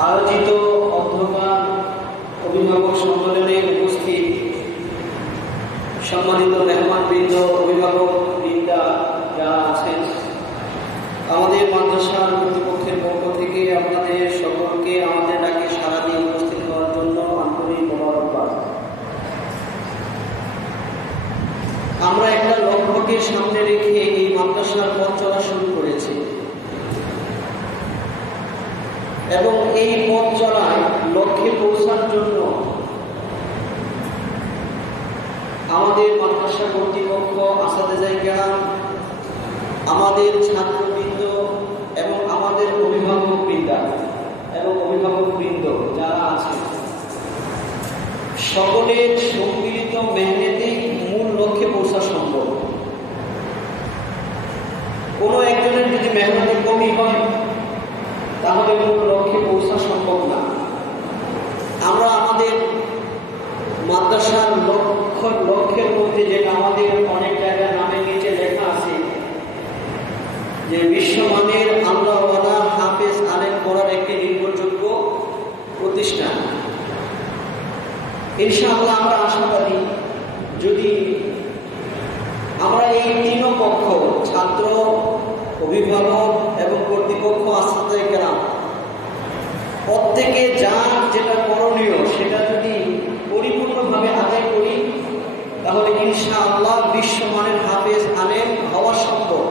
আয়োজিত অধ্যয়ন অভিভাবক সম্মেলনে উপস্থিত সম্মানিত মেহমানবৃন্দ, অভিভাবক বৃন্দা যারা আছেন, আমাদের মাদ্রাসার কর্তৃপক্ষের পক্ষ থেকে আপনাদের সকলকে আমাদের ডাকে সাড়া দিয়ে উপস্থিত হওয়ার জন্য আন্তরিক মোবারকবাদ। আমরা একটা লক্ষ্যকে সামনে রেখে এই মাদ্রাসার পথ চলা শুরু করেছি এবং এই পথ চলায় লক্ষ্যে পৌঁছার জন্য আমাদের মাদ্রাসা কর্তৃপক্ষ, আসাতেজায়ে কেরাম, আমাদের ছাত্রবৃন্দ এবং আমাদের অভিভাবকবৃন্দ যারা আছে, সকলের সম্মিলিত মেহনতেই মূল লক্ষ্যে পৌঁছা সম্ভব। কোনো একজনের যদি মেহনতের কমি হয় তাহলে মূল লক্ষ্যে পৌঁছা সম্ভব না। আমরা আমাদের মাদ্রাসার লক্ষ্যের মধ্যে, যেটা আমাদের অনেক জায়গায় নামের নিচে লেখা আছে, যে বিশ্বমানের আল্লাহওয়ালা হাফেজ আলেম করার একটি নির্ভরযোগ্য প্রতিষ্ঠান। ইনশাআল্লাহ আমরা আশাবাদী, যদি আমরা এই তিন পক্ষ, ছাত্র, অভিভাবক এবং কর্তৃপক্ষ, আসাতেজায়ে কেরাম, প্রত্যেকে যার যেটা করণীয় সেটা যদি পরিপূর্ণভাবে আদায় করি, তাহলে ইনশাআল্লাহ বিশ্বমানের হাফেজ আলেম হওয়া সম্ভব।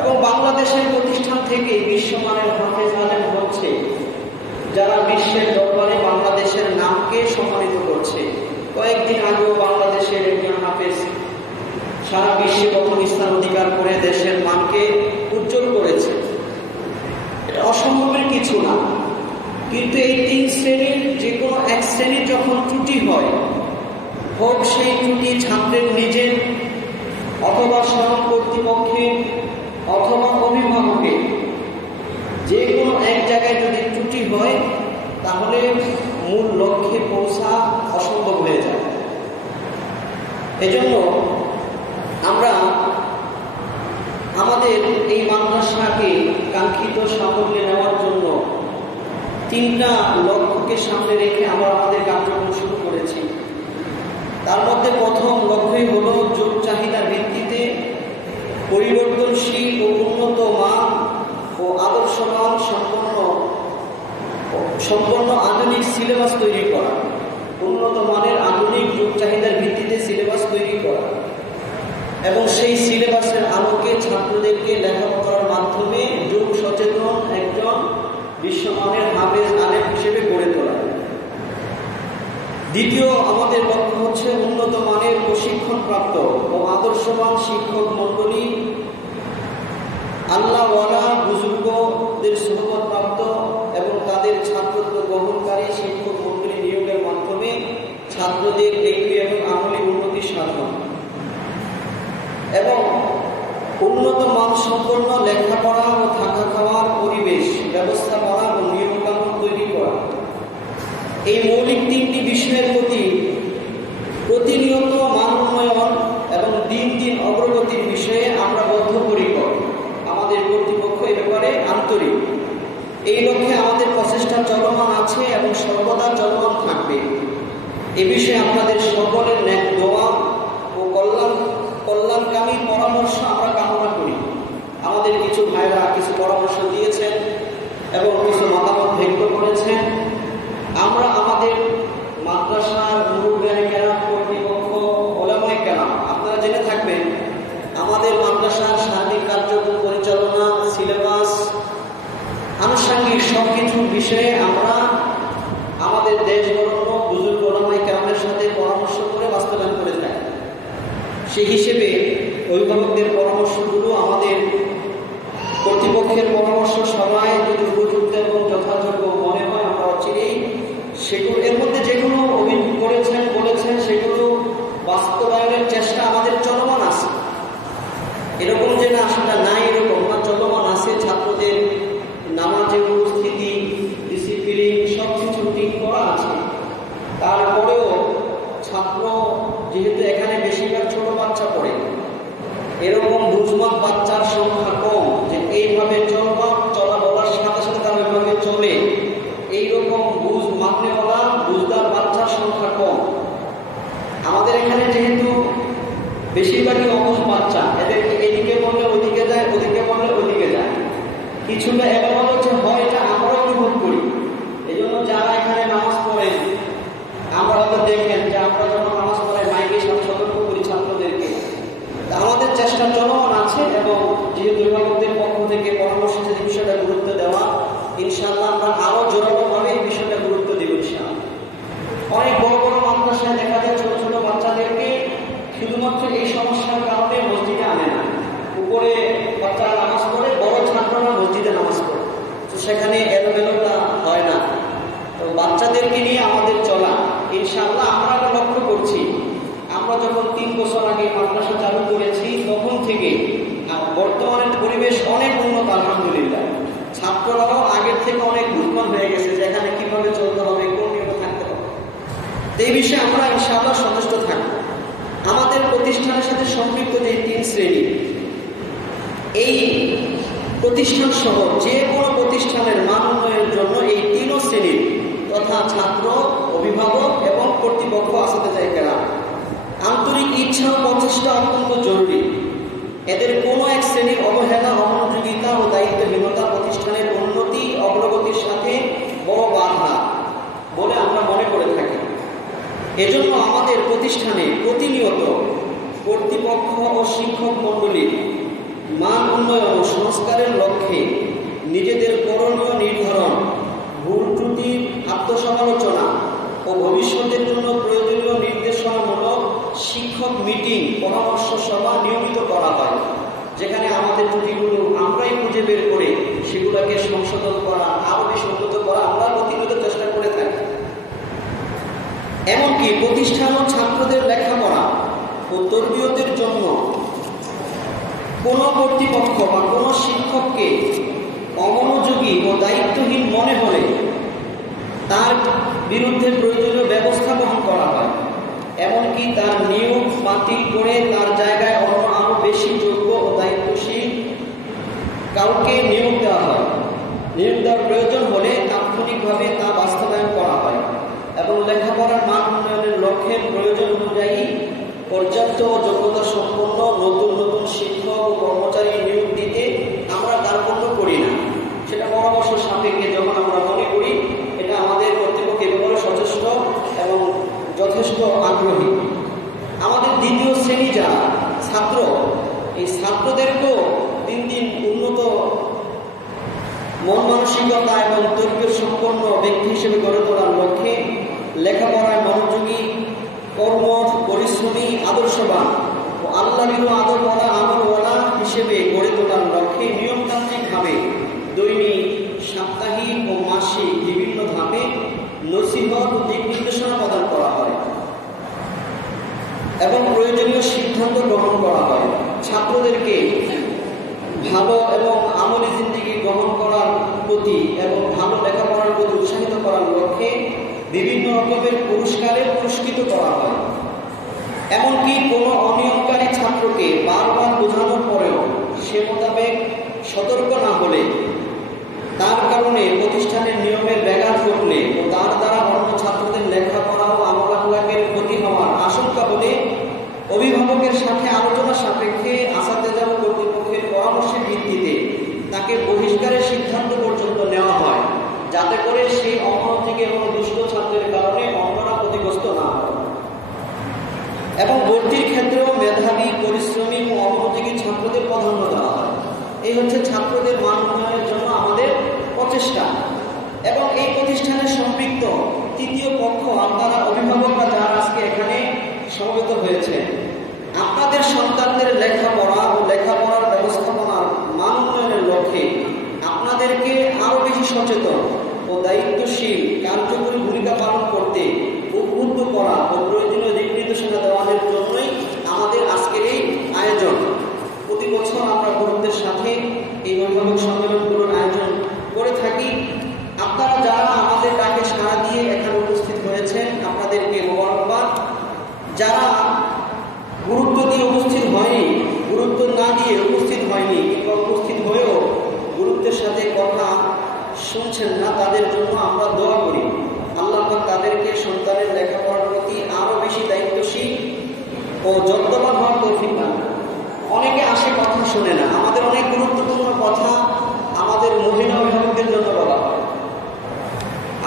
এবং বাংলাদেশের প্রতিষ্ঠান থেকে বিশ্বমানের হাফেজ আলেম হচ্ছে, যারা বিশ্বের দরবারে বাংলাদেশের নামকে সম্মানিত করছে। কয়েকদিন আগেও বাংলাদেশের একজন হাফেজ সারা বিশ্বে প্রথম স্থান অধিকার করে দেশের মানকে উজ্জ্বল করেছে। এটা অসম্ভবের কিছু না, কিন্তু এই তিন শ্রেণীর যে কোনো এক শ্রেণীর যখন ত্রুটি হয়, হোক সেই ত্রুটি ছাত্রের নিজের অথবা স্বয়ং কর্তৃপক্ষের অথবা অভিভাবকের, যে কোনো এক জায়গায় যদি ত্রুটি হয় তাহলে মূল লক্ষ্যে পৌঁছা অসম্ভব হয়ে যায়। এজন্য আমরা আমাদের এই মাদ্রাসাকে কাঙ্ক্ষিত সাফল্যে নেওয়ার জন্য তিনটা লক্ষ্যকে সামনে রেখে আমরা আমাদের কার্যক্রম শুরু করেছি। তার মধ্যে প্রথম লক্ষ্যই হল যোগ চাহিদার ভিত্তিতে পরিবর্তনশীল ও উন্নত মান ও আদর্শমান সম্পন্ন আধুনিক সিলেবাস তৈরি করা। উন্নত মানের আধুনিক যোগ চাহিদার ভিত্তিতে সিলেবাস তৈরি করা এবং সেই সিলেবাসের আলোকে ছাত্রদেরকে লেখাপড়ার মাধ্যমে যোগ সচেতন একজন বিশ্বমানের হাফেজ আলেম হিসেবে গড়ে তোলা। দ্বিতীয় আমাদের লক্ষ্য হচ্ছে উন্নত মানের প্রশিক্ষণপ্রাপ্ত ও আদর্শবান শিক্ষক মণ্ডলী, আল্লাহওয়ালা বুজুর্গদের সুহবতপ্রাপ্ত এবং তাদের ছাত্রত্ব গ্রহণকারী শিক্ষক মণ্ডলী নিয়োগের মাধ্যমে ছাত্রদের একটি এবং আমলি উন্নতি সাধন এবং উন্নত মানসম্পন্ন লেখাপড়া ও থাকা খাওয়ার পরিবেশ ব্যবস্থা করা ও নিয়মকানুন তৈরি করা। এই মৌলিক তিনটি বিষয়ের প্রতি প্রতিনিয়ত মান উন্নয়ন এবং দিন দিন অগ্রগতির বিষয়ে আমরা বদ্ধপরিকর। আমাদের কর্তৃপক্ষ এ ব্যাপারে আন্তরিক। এই লক্ষ্যে আমাদের প্রচেষ্টা চলমান আছে এবং সর্বদা চলমান থাকবে। এ বিষয়ে আপনাদের সকলের ন্যায় দোয়া ও কল্যাণকামী পরামর্শ আমরা কামনা করি। আমাদের কিছু ভাইরা কিছু পরামর্শ দিয়েছেন এবং কিছু মতামত ব্যক্ত করেছেন। আমরা আমাদের মাদ্রাসার মুরব্বিয়ানে কেরাম, কর্তৃপক্ষ, ওলামায়ে কেরাম, আপনারা জেনে থাকবেন আমাদের মাদ্রাসার সার্বিক কার্যক্রম পরিচালনা, সিলেবাস, আনুষঙ্গিক সব কিছুর বিষয়ে আমরা আমাদের দেশ বরণ্য বুজুর্গ ওলামায়ে কেরামের সাথে পরামর্শ করে বাস্তবায়ন করে থাকি। সেই হিসেবে অভিভাবকদের পরামর্শগুলো আমাদের কর্তৃপক্ষের পরামর্শ সভায় যদি উপযুক্ত এবং যথাযোগ্য মনে হয়, আমরা অচিরেই সেগুলো, এর মধ্যে যেগুলো অভিযোগ করেছেন বলেছেন, সেগুলো বাস্তবায়নের চেষ্টা আমাদের চলমান আছে। এরকম যে না সেটা নাই, এরকম না, চলমান আছে। ছাত্রদের নামাজের উপস্থিতি, ডিসিপ্লিন যেহেতু অভিভাবকদের পক্ষ থেকে পরামর্শ যে বিষয়টা গুরুত্ব দেওয়া, ইনশাআল্লাহ আমরা আরো জোরালোভাবে এই বিষয়টা গুরুত্ব দিব ইনশাআল্লাহ। অনেক বড় বড় মাদ্রাসায় দেখা যায় ছোট ছোট বাচ্চাদেরকে শুধুমাত্র এই সমস্যার কারণে মসজিদে আনে না। উপরে বাচ্চারা নামাজ পড়ে, বড় ছাত্ররা মসজিদে নামাজ পড়ে, তো সেখানে এলোমেলোটা হয় না। তো বাচ্চাদেরকে নিয়ে আমাদের চলা ইনশাআল্লাহ আমরা লক্ষ্য করছি। আমরা যখন 3 বছর আগে মাদ্রাসা চালু করেছি তখন থেকে বর্তমানের পরিবেশ অনেক উন্নত আলহামদুলিল্লাহ। ছাত্ররাও আগের থেকে অনেক বুদ্ধিমান হয়ে গেছে যে এখানে কিভাবে চলতে হবে, কোন নিয়মে থাকতে হবে। এই বিষয়ে আমরা ইনশাআল্লাহ সচেষ্ট থাকব। আমাদের প্রতিষ্ঠানের সাথে সম্পৃক্ত যে 3 শ্রেণী, এই প্রতিষ্ঠান সহ যে কোনো প্রতিষ্ঠানের মান উন্নয়নের জন্য এই 3 শ্রেণীর তথা ছাত্র, অভিভাবক এবং কর্তৃপক্ষ আসতেজায়েরা আন্তরিক ইচ্ছা ও প্রচেষ্টা অত্যন্ত জরুরি। এদের কোনো এক শ্রেণীর অবহেলা, অমনোযোগিতা ও দায়িত্বহীনতা প্রতিষ্ঠানের উন্নতি অগ্রগতির সাথে বড় বাধা বলে আমরা মনে করে থাকি। এজন্য আমাদের প্রতিষ্ঠানে প্রতিনিয়ত কর্তৃপক্ষ ও শিক্ষক মণ্ডলীর মান উন্নয়ন ও সংস্কারের লক্ষ্যে নিজেদের করণীয় নির্ধারণ, ভুল ত্রুটির আত্মসমালোচনা ও ভবিষ্যতের জন্য প্রয়োজনীয় নির্দেশনামূলক শিক্ষক মিটিং, পরামর্শ সভা নিয়মিত করা হয়, যেখানে আমাদের ত্রুটিগুলো আমরাই খুঁজে বের করে সেগুলোকে সংশোধন করা, আরও বেশি উন্নত করা আমরা প্রতিনিয়ত চেষ্টা করে থাকি। এমনকি প্রতিষ্ঠান ও ছাত্রদের লেখাপড়া ও তরবিয়তের জন্য কোনো কর্তৃপক্ষ বা কোনো শিক্ষককে অমনোযোগী ও দায়িত্বহীন মনে হলে তার বিরুদ্ধে প্রয়োজনীয় ব্যবস্থা গ্রহণ করা হয়। এমনকি তার নিয়োগ বাতিল করে তার জায়গায় আরও বেশি যোগ্য ও দায়িত্বশীল কাউকে নিয়োগ দেওয়া হয়। নিয়োগ দেওয়ার প্রয়োজন হলে তাৎক্ষণিকভাবে তা বাস্তবায়ন করা হয় এবং লেখাপড়ার মান উন্নয়নের লক্ষ্যের প্রয়োজন অনুযায়ী পর্যাপ্ত ও যোগ্যতা সম্পন্ন নতুন নতুন শিক্ষক ও কর্মচারী নিয়োগ দিতে আমরা কার্পণ্য করি না। সেটা পরামর্শ সাপেক্ষে যখন আমরা মনে করি এটা আমাদের কর্তৃপক্ষ এ ব্যাপারে সচেষ্ট এবং যথেষ্ট আগ্রহী। আমাদের 2য় শ্রেণী যারা ছাত্র, এই ছাত্রদেরকেও দিন দিন উন্নত মন মানসিকতা এবং তর্কীয় সম্পন্ন ব্যক্তি হিসেবে গড়ে তোলার লক্ষ্যে লেখাপড়ায় মনোযোগী, কর্ম পরিশ্রমী, আদর্শবান ও আল্লাহর আদরওয়ালা আমলওয়ালা হিসেবে গড়ে তোলার লক্ষ্যে নিয়মতান্ত্রিকভাবে দৈনিক, সাপ্তাহিক ও মাসিক বিভিন্ন ধাপে নসিহত ও দিক নির্দেশনা প্রদান করা হয় এবং প্রয়োজনীয় সিদ্ধান্ত গ্রহণ করা হয়। ছাত্রদেরকে ভালো এবং আমলি জিন্দেগি গ্রহণ করার প্রতি এবং ভালো লেখাপড়ার প্রতি উৎসাহিত করার লক্ষ্যে বিভিন্ন রকমের পুরস্কারে পুরস্কৃত করা হয়। এমনকি কোনো অনিয়মকারী ছাত্রকে বারবার বোঝানোর পরেও সে মোতাবেক সতর্ক না হলে, তার কারণে প্রতিষ্ঠানের নিয়মের ব্যাঘাত ঘটলে ও তার দ্বারা অন্য ছাত্রদের লেখাপড়া ও আমলাখলাকের ক্ষতি হওয়ার আশঙ্কা হলে অভিভাবকের সাথে আলোচনা সাপেক্ষে আসতেজার কর্তৃপক্ষের পরামর্শের ভিত্তিতে তাকে বহিষ্কারের সিদ্ধান্ত পর্যন্ত নেওয়া হয়, যাতে করে সেই অমনোযোগী এবং দুষ্ট ছাত্রের কারণে অন্যরা ক্ষতিগ্রস্ত না হয়। এবং ভর্তির ক্ষেত্রেও মেধাবী, পরিশ্রমী ও অমনোযোগী ছাত্রদের প্রাধান্য দেওয়া হয়। এই হচ্ছে ছাত্রদের মান উন্নয়নের জন্য আমাদের প্রচেষ্টা। এবং এই প্রতিষ্ঠানের সম্পৃক্ত 3য় পক্ষ আপনারা অভিভাবকরা যারা আজকে এখানে সমবেত হয়েছে, আপনাদের সন্তানদের লেখাপড়া ও লেখাপড়ার ব্যবস্থাপনার মান উন্নয়নের লক্ষ্যে আপনাদেরকে আরও বেশি সচেতন ও দায়িত্বশীল কার্যকরী ভূমিকা পালন করতে উদ্বুদ্ধ করা ও প্রয়োজনীয় দিক নির্দেশনা দেওয়ার জন্যই আমাদের আজকের এই আয়োজন। প্রতি বছর আমরা গুরুত্বের সাথে এই অভিভাবক সম্মেলনগুলোর আয়োজন করে থাকি। আপনারা যারা আমাদের ডাকে সাড়া দিয়ে এখানে উপস্থিত হয়েছেন আপনাদেরকে মোবারকবাদ। যারা গুরুত্ব দিয়ে উপস্থিত হয়নি, গুরুত্ব না দিয়ে উপস্থিত হয়নি কিংবা উপস্থিত হয়েও গুরুত্বের সাথে কথা শুনছেন না, তাদের জন্য আমরা দোয়া করি আল্লাহ পাক তাদেরকে সন্তানের লেখাপড়ার প্রতি আরও বেশি দায়িত্বশীল ও যত্নবান হওয়ার তৌফিক দান। অনেকে আসে কথা শোনে না। আমাদের অনেক গুরুত্বপূর্ণ কথা আমাদের মহিলা অভিভাবকদের জন্য বলা হয়।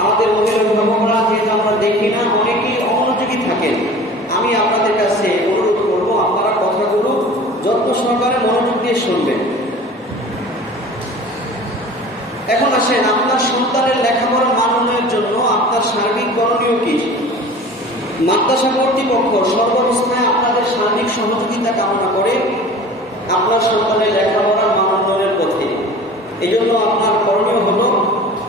আমাদের মহিলা অভিভাবকরা যেহেতু আমরা দেখি না, অনেকেই অমনোযোগী থাকেন। আমি আপনাদের কাছে অনুরোধ করবো আপনারা কথাগুলো যত্ন সহকারে মনোযোগ দিয়ে শুনবেন। সন্তানের লেখাপড়ার মান উন্নয়নের জন্য আপনার সার্বিক করণীয় কি? মাদ্রাসা কর্তৃপক্ষ সর্বাবস্থায় আপনাদের সার্বিক সহযোগিতা কামনা করে আপনার সন্তানের লেখাপড়ার মান উন্নয়নের পথে। এই জন্য আপনার করণীয় হলো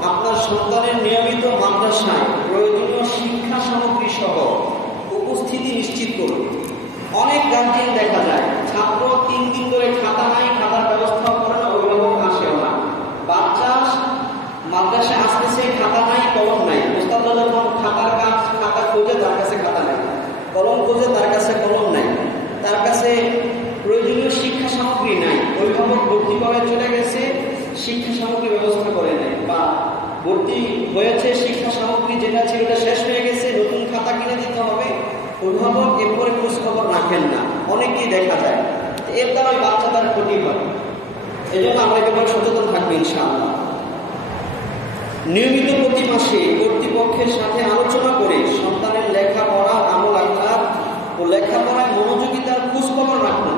আপনার সন্তানের নিয়মিত মাদ্রাসায় প্রয়োজনীয় শিক্ষা সামগ্রী সহ উপস্থিতি নিশ্চিত করুন। অনেক গার্জিয়ান দেখা যায় ছাত্র 3 দিন ধরে খাতা নাই, খাতার ব্যবস্থাও করে না, অভিভাবক আসেও না। বাচ্চা মাদ্রাসায় আসতেছে, খাতা নাই, কলম নাই। ওস্তাদরা যখন খাতার কাজ খাতা খোঁজে, তার কাছে খাতা নাই, কলম খোঁজে, তার কাছে কলম নাই, তার কাছে প্রয়োজনীয় শিক্ষা সামগ্রী নাই। অভিভাবক ভর্তি করে চলে গেছে, শিক্ষা সামগ্রী ব্যবস্থা করে নেয়, বা ভর্তি হয়েছে, শিক্ষা সামগ্রী যেটা ছিল ওটা শেষ হয়ে গেছে, নতুন খাতা কিনে দিতে হবে। অভিভাবক এরপরে খোঁজ খবর রাখেন না, অনেকেই দেখা যায়। এর দ্বারা ওই বাচ্চাটার ক্ষতি হয়। এই জন্য আমরা এবার সচেতন থাকবো ইনশাআল্লাহ। নিয়মিত প্রতি মাসে কর্তৃপক্ষের সাথে আলোচনা করে সন্তানের লেখাপড়া, আমল আখলাক ও লেখাপড়ায় মনোযোগিতার খোঁজ খবর রাখুন।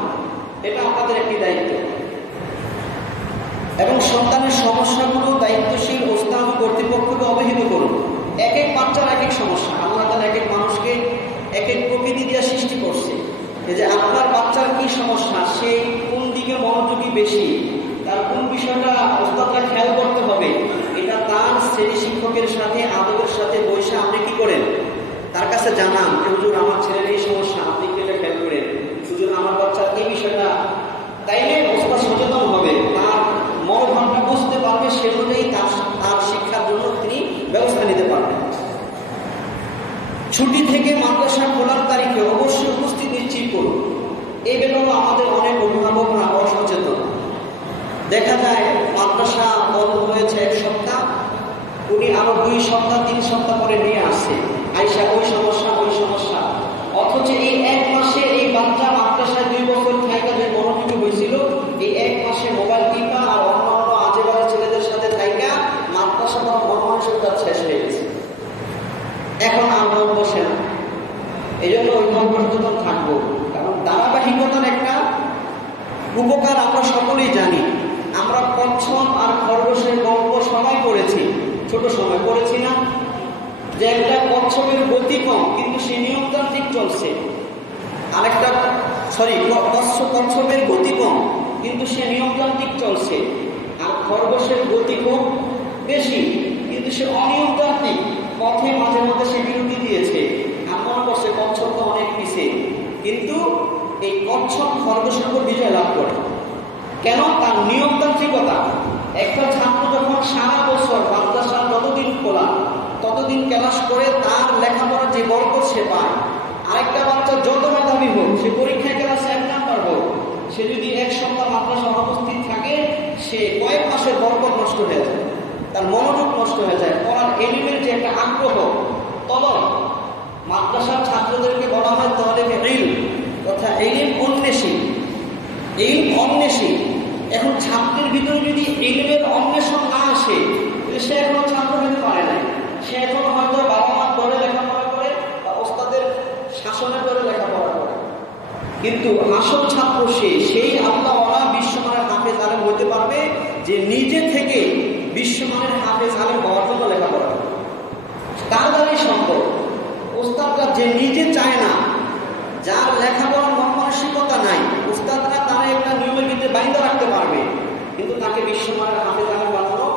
এটা আপনাদের একটি দায়িত্ব। এবং সন্তানের সমস্যাগুলো দায়িত্বশীল ওস্তাদ ও কর্তৃপক্ষকে অবহিত করুন। এক এক বাচ্চার এক এক সমস্যা। আল্লাহ তাআলা এক এক মানুষকে এক এক প্রকৃতি দিয়ে সৃষ্টি করছে। এই যে আপনার বাচ্চার কি সমস্যা, সে কোন দিকে মনোযোগী বেশি, তার কোন বিষয়টা ওস্তাদরা খেয়াল করতে হবে, এটা তার শ্রেণী শিক্ষকের সাথে আদবের সাথে বসে আপনি কি করেন, তার কাছে জানান যে হুজুর আমার ছেলের এই সমস্যা, আপনি কি এটা খেয়াল করেন, হুজুর আমার বাচ্চার এই বিষয়টা। তাইলে ওস্তাদ সচেতন হবে, তার মনোভাবটা বুঝতে পারবে, সেগুলোই তার শিক্ষার জন্য তিনি ব্যবস্থা নিতে পারবেন। ছুটি থেকে মাদ্রাসা খোলার তারিখে অবশ্যই উপস্থিত নিশ্চিত করুন। এই ব্যাপারে আমাদের অনেক অভিভাবকরা অসচেতন। দেখা যায় মাদ্রাসা বন্ধ হয়েছে 1 সপ্তাহ, উনি আরো 2 সপ্তাহ 3 সপ্তাহ পরে নিয়ে আসছে, আইসা ওই সমস্যা ওই সমস্যা। অথচ এই 1 মাসে এই বাচ্চা মাদ্রাসায় 2 বছর থাইকা যে মনোযোগী হয়েছিল, এই 1 মাসে মোবাইল টিপা আর অন্যান্য আজেবাজে ছেলেদের সাথে থাইকা মাদ্রাসা তার মনোমানসিকতা শেষ হয়ে গেছে। এখন আমরা বসে না। এই জন্য অভিভাবক সচেতন থাকবো, কারণ ধারাবাহিকতার একটা উপকার আমরা সকলেই জানি। আমরা কচ্ছপ আর খরগোশের গল্প সবাই পড়েছি, ছোট সময় পড়েছি না, যে একটা কচ্ছপের গতি কম কিন্তু সে নিয়মতান্ত্রিক চলছে, আরেকটা কচ্ছপের গতি কম কিন্তু সে নিয়মতান্ত্রিক চলছে, আর খরগোশের গতি কম বেশি কিন্তু সে অনিয়মতান্ত্রিক, পথে মাঝে মাঝে সে বিরতি দিয়েছে। আর মনে করছে কচ্ছপ তো অনেক পিছে, কিন্তু এই কচ্ছপ খরগোশের উপর বিজয় লাভ করে। কেন? তার নিয়মতান্ত্রিকতা। একটা ছাত্র যখন সারা বছর মাদ্রাসা যতদিন খোলা ততদিন ক্লাস করে তার লেখাপড়ার যে বরকত সে পায়, আরেকটা বাচ্চা যত মেধাবী হোক, সে পরীক্ষায় ক্লাসে 1 নাম্বার হোক, সে যদি 1 সপ্তাহ মাদ্রাসা অনুপস্থিত থাকে, সে কয়েক মাসের বরকত নষ্ট হয়ে যায়, তার মনোযোগ নষ্ট হয়ে যায়, পড়ার এলিমের যে একটা আগ্রহ তলব। মাদ্রাসার ছাত্রদেরকে বলা হয় তলেবে ইলম, তথা ইলম অন্বেষী, ইলম অন্বেষী। এখন ছাত্রের ভিতরে যদি ইলমের অন্বেষণ না আসে, তাহলে সে এখনো ছাত্র হতে পারে নাই, সে এখনো হয়তো বাবা মার দরে লেখাপড়া করে বা ওস্তাদের শাসনের দরে লেখাপড়া করে। কিন্তু আসল ছাত্র সেই আল্লাহওয়ালা বিশ্বমানের হাফেজ আলেম হতে পারবে, যে নিজে থেকে বিশ্বমানের হাফেজ আলেম হওয়ার জন্য লেখাপড়া করে। তার দ্বারাই সম্ভব। ওস্তাদরা যে নিজে চায় না, যার লেখাপড়ার মন-মানসিকতা নাই, ওস্তাদরা তারা একটা নিয়মের ভিতরে বাইন্ধা রাখতে পারবে, কিন্তু তাকে বিশ্বমানের হাফেজ আলেম বানানো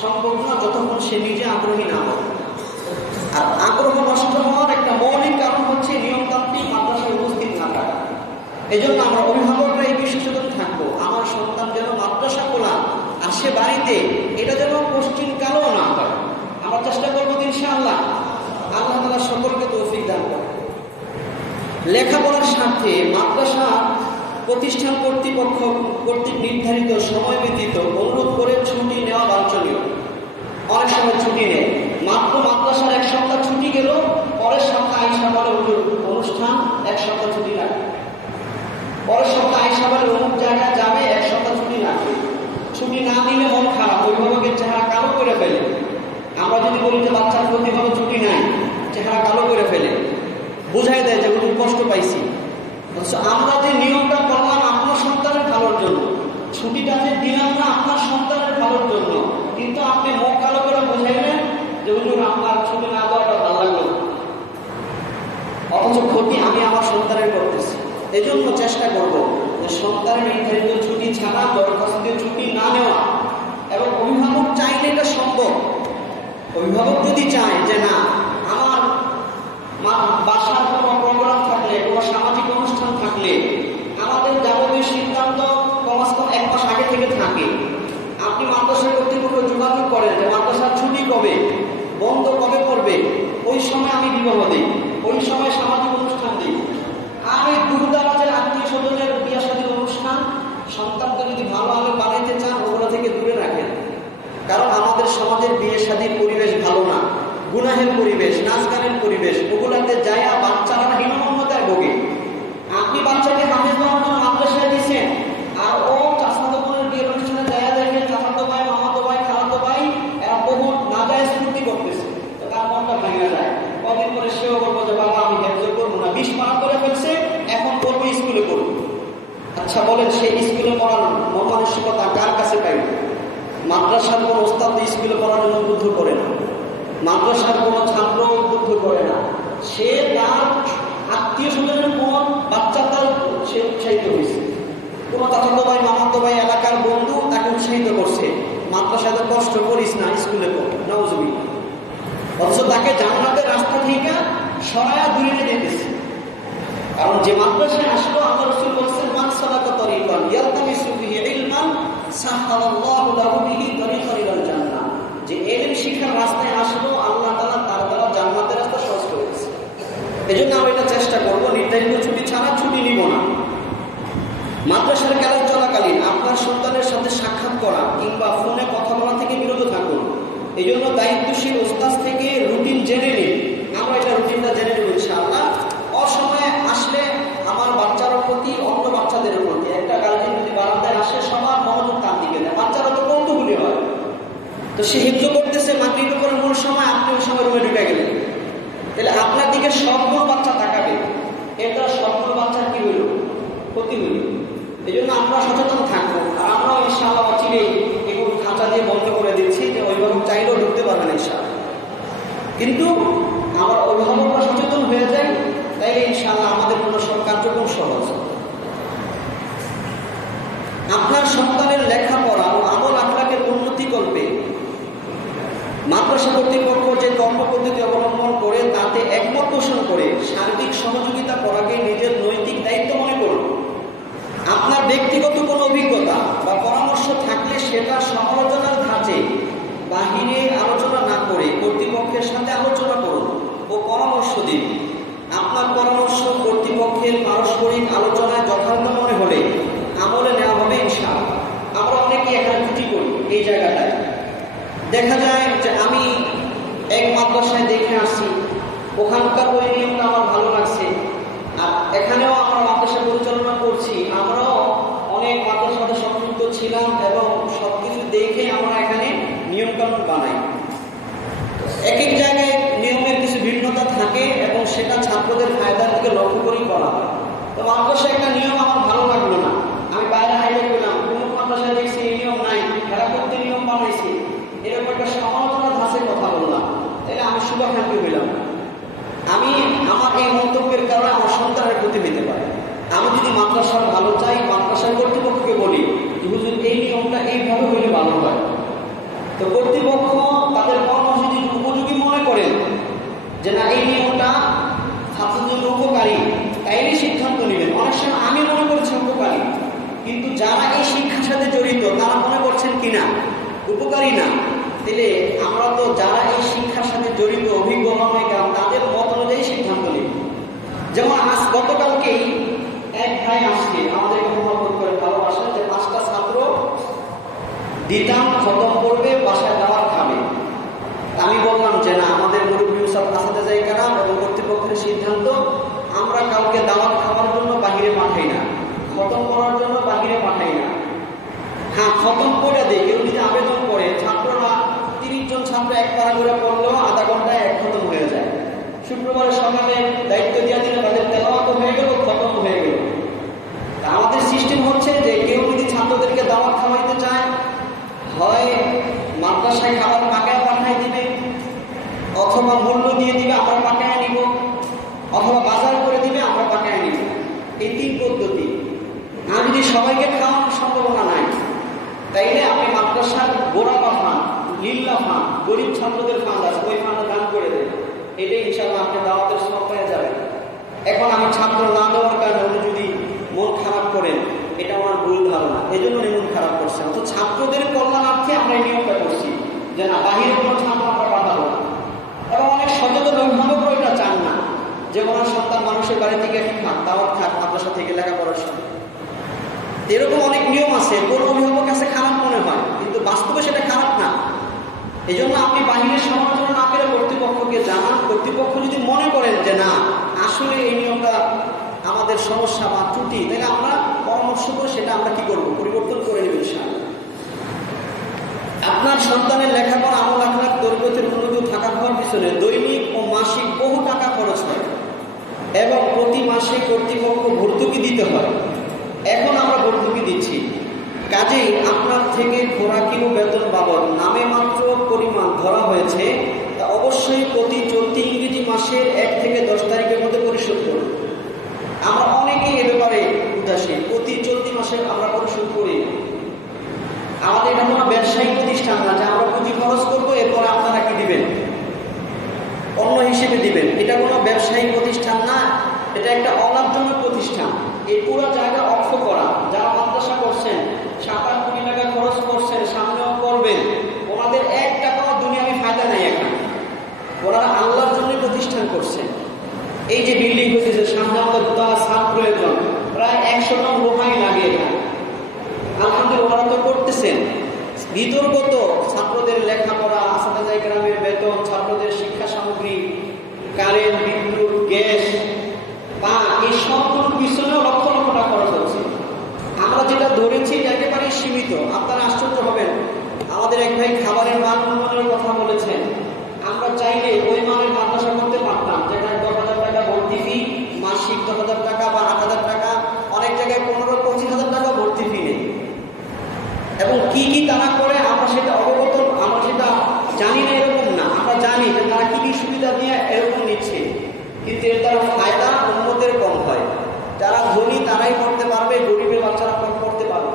সম্ভব না যতক্ষণ সে নিজে আগ্রহী না হয়। আর আগ্রহ নষ্ট হওয়ার একটা মৌলিক কারণ হচ্ছে নিয়মতান্ত্রিক মাদ্রাসায় উপস্থিত না থাকা। এই জন্য আমরা অভিভাবকরা এই বিষয়ে সচেতন থাকবো, আমার সন্তান যেন মাদ্রাসা খোলা আর সে বাড়িতে, এটা যেন পশ্চিম কালেও না হয়। আমরা চেষ্টা করবো ইনশাআল্লাহ। আল্লাহ তাআলা সকলকে তৌফিক দান করেন। লেখাপড়ার স্বার্থে মাদ্রাসা প্রতিষ্ঠান কর্তৃপক্ষ কর্তৃক নির্ধারিত সময় ব্যতীত অনুরোধ করে ছুটি নেওয়া বাঞ্ছনীয়। অনেক সময় ছুটি নেয়, মাত্র মাদ্রাসার 1 সপ্তাহ ছুটি গেল, পরের সপ্তাহ আইসা বলে অনুষ্ঠান 1 সপ্তাহ ছুটি লাগবে, পরের সপ্তাহ আইসা বলে অমুক জায়গায় যাবে, 1 সপ্তাহ ছুটি লাগবে। ছুটি না দিলে মন খারাপ, অভিভাবকের চেহারা কালো করে ফেলে। আমরা যদি বলি যে বাচ্চার প্রতিভাবে ছুটি নাই, চেহারা কালো করে ফেলে, বোঝাই দেয় যে খুব কষ্ট পাইছি। আমরা যে নিয়মটা করলাম আপনার সন্তানের ভালোর জন্য, ছুটিটা যে দিলাম না আপনার সন্তানের ভালোর জন্য, কিন্তু আপনি মুখ কালো করে বোঝাই চাইলেন যে হুজুর আপনার ছুটি না দেওয়াটা ভালো লাগলো, অথচ ক্ষতি আমি আমার সন্তানের করতেছি। এই জন্য চেষ্টা করব যে সন্তানের নির্ধারিত ছুটি ছাড়া দরখাস্তের ছুটি না নেওয়া। এবং অভিভাবক চাইলে এটা সম্ভব। অভিভাবক যদি চায় যে না, আমার বাসার কোনো প্রোগ্রাম থাকলে, কোনো সামাজিক অনুষ্ঠান থাকলে আমাদের যাবতীয় সিদ্ধান্ত কমাস কম 1 মাস আগে থেকে থাকে। আপনি মাদ্রাসা কর্তৃপক্ষ যোগাযোগ করেন যে মাদ্রাসার ছুটি কবে, বন্ধ কবে করবে, ওই সময় আমি বিবাহ দিই, ওই সময় সামাজিক অনুষ্ঠান দিই। আর এই দূরদারাজের আত্মীয় স্বজনের বিয়ে শাদীর অনুষ্ঠান সন্তানকে যদি ভালো আলো বানাইতে চান ওগুলো থেকে দূরে রাখেন। কারণ আমাদের সমাজের বিয়ে শাদীর পরিবেশ ভালো না, গুনাহের পরিবেশ, নাচ গানের পরিবেশ। ওগুলাতে যায়া বাচ্চারা হীনমন্যতায় ভোগে। আপনি বাচ্চাকে হাফেজ বানানোর জন্য মাদ্রাসায় দিচ্ছেন, আর ও চাচাতো বোনের বিয়ের অনুষ্ঠানে যায়া দেখেন চাচাতো ভাই, মামাতো ভাই, খালাতো ভাই এরা বহু নাজায়েজ স্মৃতি করতেছে, তো তার মনটা ভেঙে যায়। কদিন পরে সেও বলবো যে বাবা আমি হেফজ করবো না, 20 পারা করে ফেলছে, এখন করবো স্কুলে করবো। আচ্ছা বলেন, সেই স্কুলে পড়ানো মন মানসিকতা কার কাছে পাইবে? মাদ্রাসার কোনো ওস্তাদ স্কুলে পড়ার জন্য উদ্বুদ্ধ করে না, মাদ্রাসার কোনো ছাত্র উদ্বুদ্ধ করে না। সে তার আত্মীয় স্বজনের কোন বাচ্চা তার সে উৎসাহিত হয়েছে, কোনো চাচাতো ভাই, মামাতো ভাই, এলাকার বন্ধু তাকে উৎসাহিত করছে, মাদ্রাসায় তো কষ্ট করিস না, স্কুলে পড়, নাউজুবিল্লাহ। অথচ তাকে জান্নাতের রাস্তা থেকে সরায়া দূরে দিতেছে। কারণ যে মাদ্রাসায় আসলো, আল্লাহ রাসূল বলেছেন মান সালাকা তরিকান ইয়ালতামিসু ফিহি ইলমান সাহালাল্লাহু লাহু বিহি তরিকান ইলাল জান্নাহ। যে ইলম শিক্ষার রাস্তায় আসলো, আল্লাহ তাআলা তার দ্বারা জান্নাতের রাস্তা সহজ করে দিয়েছে। এজন্য আমি এটা চেষ্টা করব নির্ধারিত ছুটি ছাড়া ছুটি নিব না। মাদ্রাসার ক্লাস চলাকালীন আপনার সন্তানের সাথে সাক্ষাৎ করা কিংবা ফোনে কথা বলা থেকে বিরত থাকুন। এই জন্য দায়িত্বশীল ওস্তাদ থেকে রুটিন জেনে নিন। আমরা এটা রুটিনটা জেনে নেব ইনশাআল্লাহ। অসময়ে আসলে আমার বাচ্চার প্রতি, অন্য বাচ্চাদের প্রতি, একটা গার্জেন যদি বারান্দায় আসে সবার মনোযোগ তার দিকে দেয়, বাচ্চারা তো কৌতূহলী হয়। তো সে হিফজ করতেছে, মাগরিব করে মূল সময় আপনি ওই সময় রুমে ঢুকে গেলেন, তাহলে আপনার দিকে সবগুলো বাচ্চা তাকাবে, এটা সবগুলো বাচ্চার কি হইল? ক্ষতি হইল। এই জন্য আমরা সচেতন থাকবো। আর আমরাও ইনশাআল্লাহ অচিরেই এগুলো খাঁচা দিয়ে বন্ধ করে দিচ্ছি যে অভিভাবক চাইলেও ঢুকতে পারবে না ইনশাআল্লাহ। কিন্তু আমার অভিভাবকরা সচেতন হয়ে যায়, তাইলে ইনশাআল্লাহ আমাদের কোনো কার্যক্রম সহজ। আপনার সন্তানের লেখাপড়া ও আমল আখলাকের উন্নতি করবে মাদ্রাসা কর্তৃপক্ষ যে কর্মপদ্ধতি অবলম্বন করে তাতে একমত পোষণ করে সার্বিক সহযোগিতা করাকে নিজের নৈতিক দায়িত্ব মনে করুন। আপনার ব্যক্তিগত কোনো অভিজ্ঞতা বা পরামর্শ থাকলে সেটা সমালোচনার ধাঁচে বাহিরে আলোচনা না করে কর্তৃপক্ষের সাথে আলোচনা করুন ও পরামর্শ দিন। আপনার পরামর্শ কর্তৃপক্ষের পারস্পরিক আলোচনায় যথার্থ মনে হলে আমলে নেওয়া হবে ইনশাআল্লাহ। আমরা অনেকেই এখানে ত্রুটি করি এই জায়গাটায়। দেখা যায় যে আমি এক মাদ্রাসায় দেখে আসছি, ওখানকার ওই নিয়মটা আমার ভালো লাগছে, আর এখানেও আমরা মাদ্রাসা পরিচালনা করছি, আমরাও অনেক মাদ্রাসার সাথে সংযুক্ত ছিলাম এবং সবকিছু দেখে আমরা এখানে নিয়মকানুন বানাই। এক এক জায়গায় নিয়মের কিছু ভিন্নতা থাকে এবং সেটা ছাত্রদের ফায়দার দিকে লক্ষ্য করেই করা হয়। তো মাদ্রাসায় একটা নিয়ম আমার ভালো লাগলো না, আমি বাইরে হাইলে পেলাম, কোনো মাদ্রাসায় দেখছি এই নিয়ম নাই, খেলা করতে নিয়ম বানাইছি, এরকম একটা সমালোচনার ধাঁচে কথা বললাম, তাহলে আমি শুভাকাঙ্ক্ষী হইলাম। আমি আমার এই মন্তব্যের কারণে আমার সন্তানের ক্ষতি হইতে পারে। আমি যদি মাদ্রাসার ভালো চাই, মাদ্রাসার কর্তৃপক্ষকে বলি হুজুর এই নিয়মটা এইভাবে হইলে ভালো হয়, তো কর্তৃপক্ষ তাদের কর্মসূচি উপযোগী মনে করেন যে না এই নিয়মটা ছাত্রদের উপকারী, তাইলে সিদ্ধান্ত নেবেন। অনেক সময় আমি মনে করছি উপকারী, কিন্তু যারা এই শিক্ষার সাথে জড়িত তারা মনে করছেন কিনা উপকারী না। তাহলে আমরা তো যারা এই শিক্ষার সাথে জড়িত অভিজ্ঞ অনেকা তাদের মত অনুযায়ী সিদ্ধান্ত নেব। যেমন আজ গতকালকেই এক ভাই আসছে আমাদেরকে মহব্বত করে ভালোবাসা যে 5টা ছাত্র দিতাম খতম করবে, বাসায় দাওয়াত খাবে। আমি বললাম যে না, আমাদের মুরব্বী সব আসাতে যাই কেনা এবং কর্তৃপক্ষের সিদ্ধান্ত আমরা কাউকে দাওয়াত খাওয়ার জন্য বাহিরে পাঠাই না, খতম করার জন্য বাহিরে পাঠাই না। হ্যাঁ, খতম করে দেয়, কেউ যদি আবেদন করে, ছাত্ররা 30 জন ছাত্র এক পারা করে পড়লেও আধা ঘন্টায় এক খতম হয়ে যায়। শুক্রবারে সকালে দায়িত্ব দেওয়া দিলে তাদের তেলাওয়াত হয়ে গেল, খতম হয়ে গেল। আমাদের সিস্টেম হচ্ছে যে কেউ যদি ছাত্রদেরকে দাওয়াত খাওয়াইতে চায়, হয় মাদ্রাসায় খাবার পাকায় পাঠাই দিবে, তাইলে আপনি মাদ্রাসার গোড়াবা ফান্ড, লিল্লা ফান্ড, গরিব ছাত্রদের ফান্ড আছে, ওই ফান্ডে দান করে দেন। এটাই ইনশাআল্লাহ আপনি দাওয়াতের সব পেয়ে যাবেন। এখন আমি ছাত্র না দেওয়ার কারণে উনি যদি মন খারাপ করেন, এটা আমার ভুল ধারণা, এই জন্য উনি মন খারাপ করছেন। তো ছাত্রদের কল্যাণার্থে আমরা এই নিয়মটা করছি যে না, বাহিরে কোনো ছাত্র আমরা পাঠাবো না। এবং অনেক সচেতন অভিভাবকরা এটা চান না যে কোনো সন্তান মানুষের বাড়ি থেকে খাক, দাওয়াত খাক, মাদ্রাসা থেকে লেখাপড়ার সময়। এরকম অনেক নিয়ম আছে, কোন অভিভাবক কাছে খারাপ মনে হয়, কিন্তু বাস্তবে সেটা খারাপ না। এই জন্য আপনি বাহিরের সমালোচনা না করে কর্তৃপক্ষকে জানান। কর্তৃপক্ষ যদি মনে করেন যে না, আসলে এই নিয়মটা আমাদের সমস্যা বা ত্রুটি, তাহলে আমরা পরামর্শ করে সেটা আমরা কি করবো, পরিবর্তন করে নেব ইনশাআল্লাহ। আপনার সন্তানের লেখাপড়া আমল আখলাক দৌলতের উন্নতি থাকা হওয়ার পিছনে দৈনিক ও মাসিক বহু টাকা খরচ হয় এবং প্রতি মাসে কর্তৃপক্ষ ভর্তুকি দিতে হয়। এখন আমরা ভর্তুকি দিচ্ছি, কাজেই আপনার থেকে খোরাকি ও বেতন বাবদ নামে মাত্র পরিমাণ ধরা হয়েছে, তা অবশ্যই প্রতি চলতি ইংরেজি মাসের 1 থেকে 10 তারিখের মধ্যে পরিশোধ করুন। আমরা অনেকেই এ ব্যাপারে উদাসীন, প্রতি চলতি মাসে আমরা পরিশোধ করি। আমাদের এটা কোনো ব্যবসায়িক প্রতিষ্ঠান না যে আমরা পুঁজি খরচ করবো এরপরে আপনারা কি দিবেন, অন্য হিসেবে দিবেন। এটা কোনো ব্যবসায়িক প্রতিষ্ঠান না, এটা একটা অলাভজনক প্রতিষ্ঠান। এই পুরো জায়গা অক্ষ করা, যারা মাদ্রাসা করছেন 7-8 কোটি টাকা খরচ করছেন, সামনেও করবেন, ওনাদের 1 টাকাও দুনিয়াবি ফায়দা নেই। এখন ওনারা আল্লাহর জন্য প্রতিষ্ঠান করছেন। এই যে বিল্ডিং হয়েছে, সামনে আমাদের ছাদ প্রয়োজন, প্রায় 100 টন লোহাই লাগে এখানে। আলহামদুলিল্লাহ ওনারা তো করতেছেন। বিতর্কত ছাত্রদের লেখাপড়া, আসাদাজাই গ্রামের বেতন, ছাত্রদের শিক্ষা সামগ্রী, কারেন্ট, বিদ্যুৎ, গ্যাস, এই সবগুলোর পিছনেও লক্ষ লক্ষ টাকা খরচ হচ্ছে। আমরা যেটা ধরেছি একেবারেই সীমিত। আপনারা আশ্চর্য হবেন, আমাদের এক ভাই খাবারের মান উন্নয়নের কথা বলেছেন। আমরা চাইলে ওই মানের মাদ্রাসা করতে পারতাম, যেটা 10,000 টাকা ভর্তি ফি, মাসিক 10,000 টাকা বা 8,000 টাকা, অনেক জায়গায় 15-25,000 টাকা ভর্তি ফি নেই। এবং কি কি তারা করে আমরা সেটা অবগত, আমরা সেটা জানি না এরকম না, আমরা জানি যে তারা কি কি সুবিধা দিয়ে এরকম নিচ্ছে, কিন্তু এর দ্বারা ফায়দা উন্নতের কম হয়। যারা ধনী তারাই করতে পারবে, গরিবের বাচ্চারা কম করতে পারবে।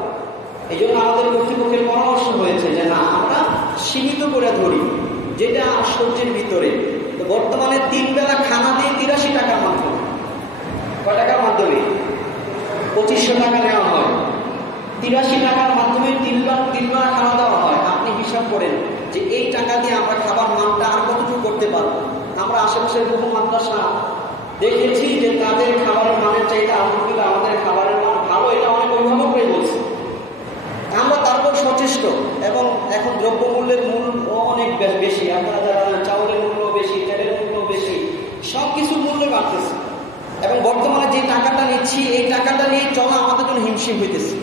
এই জন্য আমাদের কর্তৃপক্ষের পরামর্শ হয়েছে যে না, আমরা সীমিত করে ধরি, যেটা সহ্যের ভিতরে। তো বর্তমানে 3 বেলা খানা দিয়ে 83 টাকার মাধ্যমে, কয় টাকার মাধ্যমে 2500 টাকা নেওয়া হয়। 83 টাকার মাধ্যমে 3 বেলা খাওয়া দাওয়া হয়। আপনি হিসাব করেন যে এই টাকা দিয়ে আমরা খাবার মানটা আর কতটুকু করতে পারবো। আমরা আশেপাশের বহু মাদ্রাসা দেখেছি যে তাদের খাবারের মানের চাইতে আলহামদুলিল্লাহ আমাদের খাবারের মান ভালো, এটা অনেক অভিভাবকরাই বলছে। আমরা তারপর সচেষ্ট, এবং এখন দ্রব্যমূল্যের মূল্য অনেক বেশি। আপনারা যারা চাউলের মূল্য বেশি, তেলের মূল্য বেশি, সব কিছুর মূল্য বাড়তেছে। এবং বর্তমানে যে টাকাটা নিচ্ছি, এই টাকাটা নিয়ে চলা আমাদের জন্য হিমশিম হইতেছে।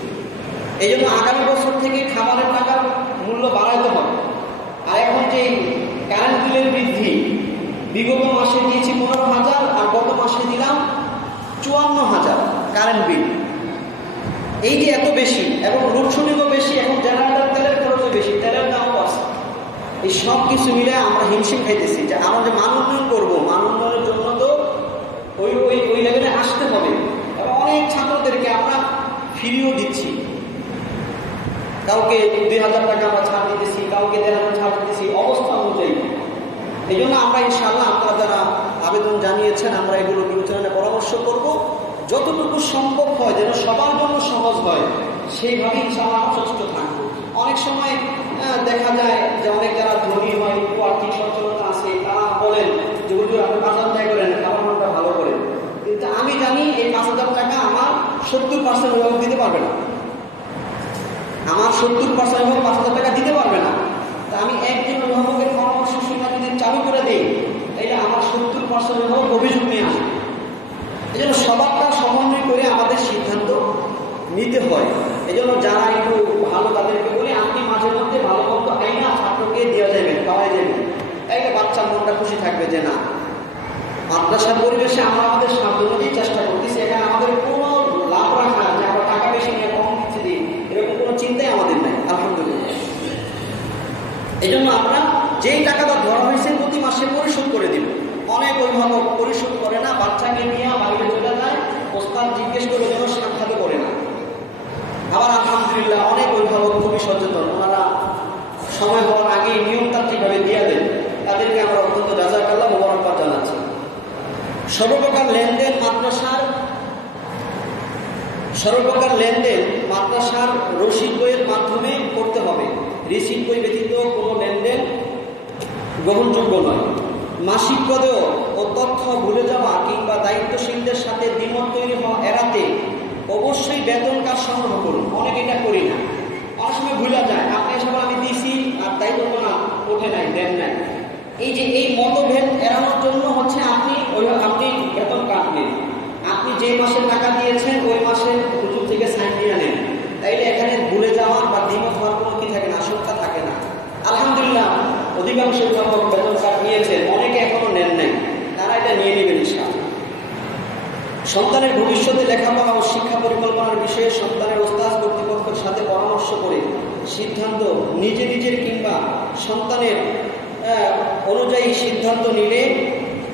এই জন্য আগামী বছর থেকে খাবারের টাকার মূল্য বাড়াইতে হবে। আর এখন যে কারেন্ট বিলের বৃদ্ধি, বিগত মাসে দিয়েছি 15,000, আর গত মাসে দিলাম 54,000 কারেন্ট বিল। এই যে এত বেশি, এবং লোডশেডিংও বেশি, এখন জেনারেটর তেলের খরচও বেশি, তেলের দামও আছে। এই সব কিছু মিলে আমরা হিমশিম খাইতেছি যে আমরা যে মান উন্নয়ন করবো, মান উন্নয়নের জন্য তো ওই লেভেলে আসতে হবে। এবং অনেক ছাত্রদেরকে আমরা ফ্রিও দিচ্ছি, কাউকে 2,000 টাকা আমরা ছাড় দিতেছি, কাউকে 1,500 ছাড় দিতেছি, অবস্থা অনুযায়ী। এই জন্য আমরা ইনশাআল্লাহ আপনারা যারা আবেদন জানিয়েছেন, আমরা এগুলো বিবেচনায় পরামর্শ করব, যতটুকু সম্ভব হয় যেন সবার জন্য সহজ হয়, সেইভাবে ইনশাআল্লাহ সচেষ্ট থাকবো। অনেক সময় দেখা যায় যে অনেক যারা ধনী হয়, একটু আর্থিক সচ্ছলতা আছে, তারা বলেন যে হুজুর আপনি 5,000 টাকা করেন, খাবার মানটা ভালো করেন। কিন্তু আমি জানি এই 5,000 টাকা আমার 70% অভিভাবক দিতে পারবে না, আমার 70% অভিভাবক 5,000 টাকা দিতে পারবে না। তা আমি একজন অভিভাবকের পরামর্শ শুনে যদি চালু করে দিই, তাহলে আমার 70% অভিভাবক অভিযোগ নিয়ে আসবে। এই জন্য সবারটা সমন্বয় করে আমাদের সিদ্ধান্ত নিতে হয়। এই জন্য যারা একটু ভালো তাদেরকে বলে আপনি মাঝে মধ্যে ভালো মন্দ আইনা ছাত্রকে দেওয়া যাবে, পাওয়া যাবে, তাইলে বাচ্চার মনটা খুশি থাকবে যে না, মাদ্রাসার পরিবেশে আমরা আমাদের সাধ্য অনুযায়ী চেষ্টা করতেছি। এখানে আমাদের কোনো লাভ রাখা যে আমরা টাকা বেশি নিয়ে কম দিচ্ছি দিই, এরকম কোনো চিন্তাই আমাদের নাই, আলহামদুলিল্লাহ। এই জন্য আমরা যেই টাকাটা ধরা হয়েছে প্রতি মাসে পরিশোধ করে দিব। অনেক অভিভাবক পরিশোধ করে না, বাচ্চাকে নিয়ে বাইরে চলে যায়, ওস্তাদ জিজ্ঞেস করে যেন সাক্ষাৎ করে না। আবার আলহামদুলিল্লাহ অনেক অভিভাবক খুবই সচেতন, ওনারা সময় হওয়ার আগেই নিয়মতান্ত্রিকভাবে দিয়ে দেন, তাদেরকে আমরা অত্যন্ত জাযাকাল্লাহ মোবারকবাদ জানাচ্ছি। সর্বপ্রকার লেনদেন মাদ্রাসার রসিদ বইয়ের মাধ্যমে করতে হবে। রিসিট বই ব্যতীত কোনো লেনদেন গ্রহণযোগ্য নয়। মাসিক পদেও ও তথ্য ভুলে যাওয়া কিংবা দায়িত্বশীলদের সাথে দ্বিমত তৈরি হওয়া এড়াতে অবশ্যই বেতন কাজ সংগ্রহ করুন। অনেক এটা করি না, অনেক সময় ভুলে যায়, আপনি এসব আমি দিয়েছি আর দায়িত্ব না ওঠে নাই, দেন নাই। এই মতভেদ এড়ানোর জন্য হচ্ছে আপনি বেতন কাটবেন, আপনি যে মাসে টাকা দিয়েছেন ওই মাসে হুজুর থেকে সাইন দিয়ে নেন, তাইলে এখানে ভুলে যাওয়া বা দ্বিমত হওয়ার কোনো কি থাকে না, আশঙ্কা থাকে না। আলহামদুলিল্লাহ অধিকাংশ অভিভাবক বেতন কার্ড নিয়েছেন, অনেকে এখনো নেন নাই, তারা এটা নিয়ে নেবেন ইনশাআল্লাহ। সন্তানের ভবিষ্যতে লেখাপড়া ও শিক্ষা পরিকল্পনার বিষয়ে সন্তানের ওস্তাদ কর্তৃপক্ষের সাথে পরামর্শ করে সিদ্ধান্ত নিজের কিংবা সন্তানের অনুযায়ী সিদ্ধান্ত নিলে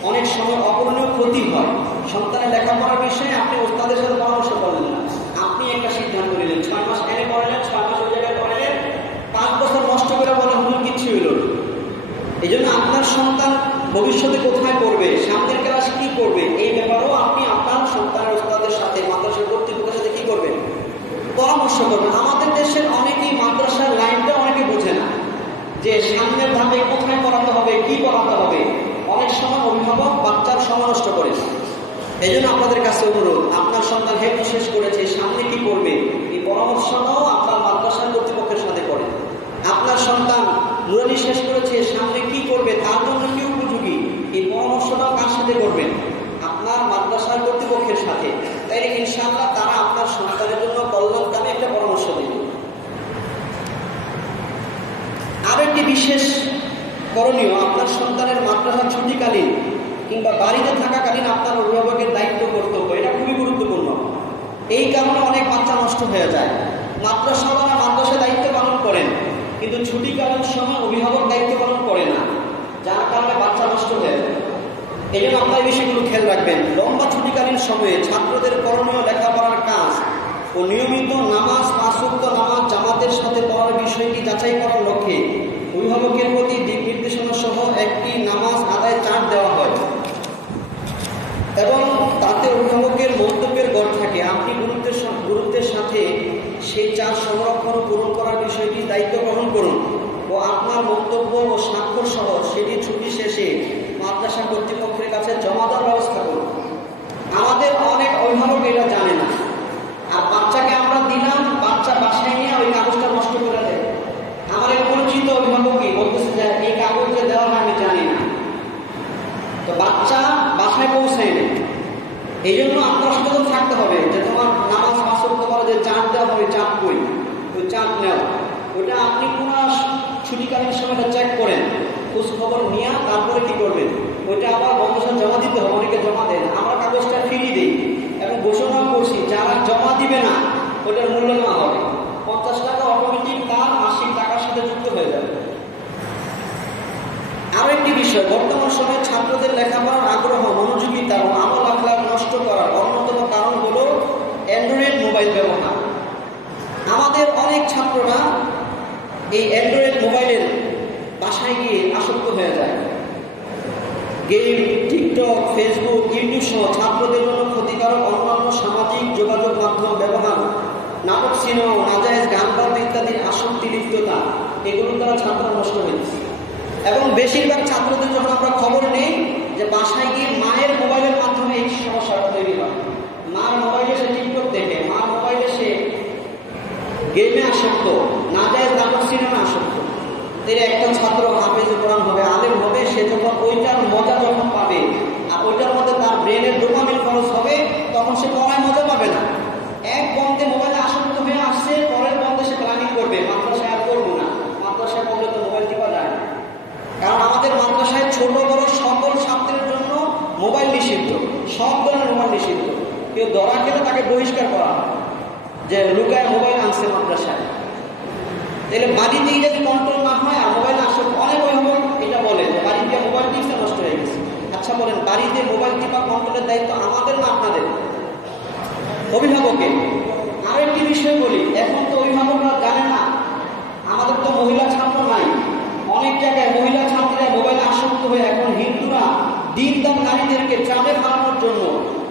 অনেক সময় অপূরণীয় ক্ষতি হয়। সন্তানের লেখাপড়ার বিষয়ে আপনি ওস্তাদের সাথে পরামর্শ করলেন না, আপনি একটা সিদ্ধান্ত নিলেন, 6 মাস এনে পড়ালেন, 6 মাস ওই জায়গায় পড়ালেন, 5 বছর নষ্ট করে বলে হুজুর কিচ্ছু হইল না। এই জন্য আপনার সন্তান ভবিষ্যতে কোথায় পড়বে, সামনের ক্লাসে কি করবে, এই ব্যাপারেও আপনি আপনার সন্তানের ওস্তাদের সাথে মাদ্রাসার কর্তৃপক্ষের সাথে কি করবেন, পরামর্শ করবেন। আমাদের দেশের অনেকেই মাদ্রাসার লাইনটা অনেকে বোঝে না, যে সামনের ধাপে কোথায় পড়াতে হবে, কি পড়াতে হবে। অনেক সময় অভিভাবক বাচ্চার সময় নষ্ট করে। এই জন্য আপনাদের কাছে অনুরোধ, আপনার সন্তান হেফজ শেষ করেছে, সামনে কি করবে, এই পরামর্শটাও আপনার মাদ্রাসার কর্তৃপক্ষের সাথে করেন। আপনার সন্তান নুরানি শেষ করেছে, সামনে কি করবে, তার জন্য কি উপযোগী, এই পরামর্শটাও কার সাথে করবেন, আপনার মাদ্রাসার কর্তৃপক্ষের সাথে। তাইলে ইনশাআল্লাহ তারা আপনার সন্তানের জন্য কল্যাণকামী একটা পরামর্শ দেবে। আরো একটি বিশেষ করণীয়, আপনার সন্তানের মাদ্রাসা ছুটিকালীন কিংবা বাড়িতে থাকাকালীন আপনার অভিভাবকের দায়িত্ব কর্তব্য, এটা খুবই গুরুত্বপূর্ণ। এই কারণে অনেক বাচ্চা নষ্ট হয়ে যায়। মাদ্রাসাওয়ালা মাদ্রাসায় দায়িত্ব পালন করেন, কিন্তু ছুটিকালীন সময় অভিভাবক দায়িত্ব পালন করে না, যার কারণে বাচ্চা নষ্ট হয়ে যায়। এই জন্য আপনার এই বিষয়গুলো খেয়াল রাখবেন। লম্বা ছুটিকালীন সময়ে ছাত্রদের করণীয় লেখাপড়ার কাজ ও নিয়মিত নামাজ, 5 ওয়াক্ত নামাজ জামাতের সাথে পড়ার বিষয়টি যাচাই করার লক্ষ্যে অভিভাবকের প্রতি দিক নির্দেশনা সহ একটি নামাজ আদায় চার্ট দেওয়া হয় এবং তাতে অভিভাবকের মন্তব্যের গড় থাকে। আপনি গুরুত্বের সাথে সেই চার্ট সংরক্ষণ ও পূরণ করার বিষয়টি দায়িত্ব গ্রহণ করুন ও আপনার মন্তব্য ও স্বাক্ষর সহ সেটি ছুটি শেষে মাদ্রাসা কর্তৃপক্ষের কাছে জমা দেওয়ার ব্যবস্থা করুন। আমাদের অনেক অভিভাবক এটা জানে না, আর বাচ্চাকে আমরা দিলাম, বাচ্চা বাসায় নিয়ে ওই কাগজটা নষ্ট করে দেয়। আমার এক পরিচিত অভিভাবকই বলতেছে যে এই কাগজ যে দেওয়া হয় আমি জানি না, তো বাচ্চা বাসায় পৌঁছায় নেই। এই জন্য আপনার সচেতন থাকতে হবে যে তোমার নামাজ 5 ওয়াক্ত পড়া যে চাপ দেওয়া হবে, চাপ কই, ওই চাপ নেওয়া, ওইটা আপনি পুরো ছুটিকালীন সময়টা চেক করেন, খোঁজ খবর নিয়ে তারপরে কি করবেন, ওইটা আবার বন্ধুর জমা দিতে হবে। অনেকে জমা দেন, আমরা কাগজটা ফিরিয়ে দিই এবং ঘোষণা করছি যারা জমা দিবে না ওটার মূল্য না হবে 50 টাকা অটোমেটিক তার মাসিক টাকার সাথে যুক্ত হয়ে যাবে। আরো একটি বিষয়, বর্তমান সময়ে ছাত্রদের লেখাপড়ার আগ্রহ, মনোযোগিতা এবং আমল আখলাক নষ্ট করার অন্যতম কারণ হলো অ্যান্ড্রয়েড মোবাইল ব্যবহার। আমাদের অনেক ছাত্ররা এই অ্যান্ড্রয়েড মোবাইলের বাসায় গিয়ে আসক্ত হয়ে যায়। গেম, টিকটক, ফেসবুক, ইউটিউব সহ ছাত্রদের জন্য ক্ষতিকারক অন্যান্য সামাজিক যোগাযোগ মাধ্যম ব্যবহার, নাটক, সিনেমা, নাজায়েজ গান বাদ্য ইত্যাদির আসক্তি, লিপ্ততা, এগুলো দ্বারা ছাত্র নষ্ট হয়েছে। এবং বেশিরভাগ ছাত্রদের যখন আমরা খবর নেই যে বাসায় গিয়ে মায়ের মোবাইলের মাধ্যমে এই সমস্যাটা তৈরি হয়। মার মোবাইলে সে টিকটক দেখে, মার মোবাইলে সে গেমে আসক্ত, নাজায়েজ নাটক, সিনেমা আসক্ত। এর একটা ছাত্র হাফেজ কোরআন হবে, আলেম হবে, সে যখন ওইটার মজা যখন পাবে আর ওইটার মধ্যে তার ব্রেনের ডোপামিন খরচ হবে, তখন সে পড়ায় মজা পাবে না। এক বন্ধে মোবাইলে আসক্ত হয়ে আসছে, পরের বন্ধে সে প্ল্যানিং করবে মাদ্রাসায় আর করবো না, মাদ্রাসায় পড়লে তো মোবাইল টিপা যায় না। কারণ আমাদের মাদ্রাসায় ছোট বড় সকল ছাত্রের জন্য মোবাইল নিষিদ্ধ, সব ধরনের মোবাইল নিষিদ্ধ। কেউ ধরা খেলে তাকে বহিষ্কার করা হয় যে লুকায় মোবাইল আনছে মাদ্রাসায়। তাহলে বাড়িতে যদি কন্ট্রোল না হয় আর মোবাইল আসক্ত, অনেক অভিভাবক এটা বলে যে বাড়িতে মোবাইল টিপসে নষ্ট হয়ে গেছে। আচ্ছা বলেন, বাড়িতে মোবাইল টিপা কন্ট্রোলের দায়িত্ব আমাদের না আপনাদের? অভিভাবকের। আরেকটি বিষয় বলি, এখন তো অভিভাবকরা জানে না জায়গায় মহিলা ছাত্রীরা মোবাইলে আসক্ত হয়ে এখন হিন্দুরা দিনদার নারীদেরকে ট্রামে ফালানোর জন্য,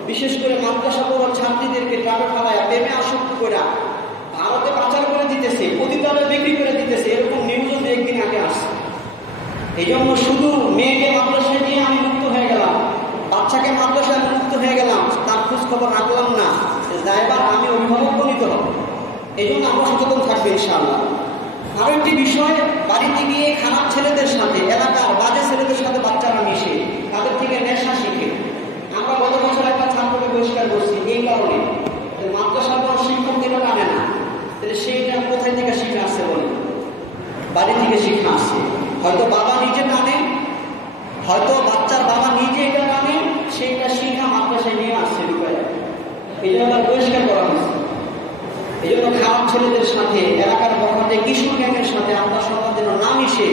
বিশেষ করে মাদ্রাসা পড়ুয়া ছাত্রীদেরকে ট্রামে ফালায় প্রেমে আসক্ত করে ভারতে পাচার করে দিতেছে, পতিতালয়ে বিক্রি করে দিতেছে। এরকম নিউজও একদিন আগে আসছে। এই জন্য শুধু মেয়েকে মাদ্রাসায় দিয়ে আমি মুক্ত হয়ে গেলাম, বাচ্চাকে মাদ্রাসায় মুক্ত হয়ে গেলাম, তার খোঁজ খবর রাখলাম না, দায়ভার আমি অভিভাবক নিতে হবে। এই জন্য আমরা সচেতন থাকবো ইনশাআল্লাহ। আরো একটি বিষয়, বাড়িতে গিয়ে খারাপ ছেলেদের সাথে, এলাকার বাজে ছেলেদের সাথে বাচ্চারা মিশে তাদের থেকে নেশা শিখে। আমরা গত বছর একটা ছাত্রকে বহিষ্কার করছি এই কারণে, মাদ্রাসার কোনো শিক্ষক যেটা টানে না, তাহলে সেইটা কোথায় থেকে শিখে আসছে বলে? বাড়ি থেকে শিখে আসছে। হয়তো বাবা নিজে টানে, হয়তো বাচ্চার বাবা নিজে এটা টানে, সেইটা শিখা মাদ্রাসায় নিয়ে আসছে রূপায়। এই জন্য তার বহিষ্কার করা হয়েছে। এই জন্য খারাপ ছেলেদের সাথে, এলাকার বখাটে কিশোর গ্যাংয়ের সাথে আপনার সন্তান যেন না মিশে,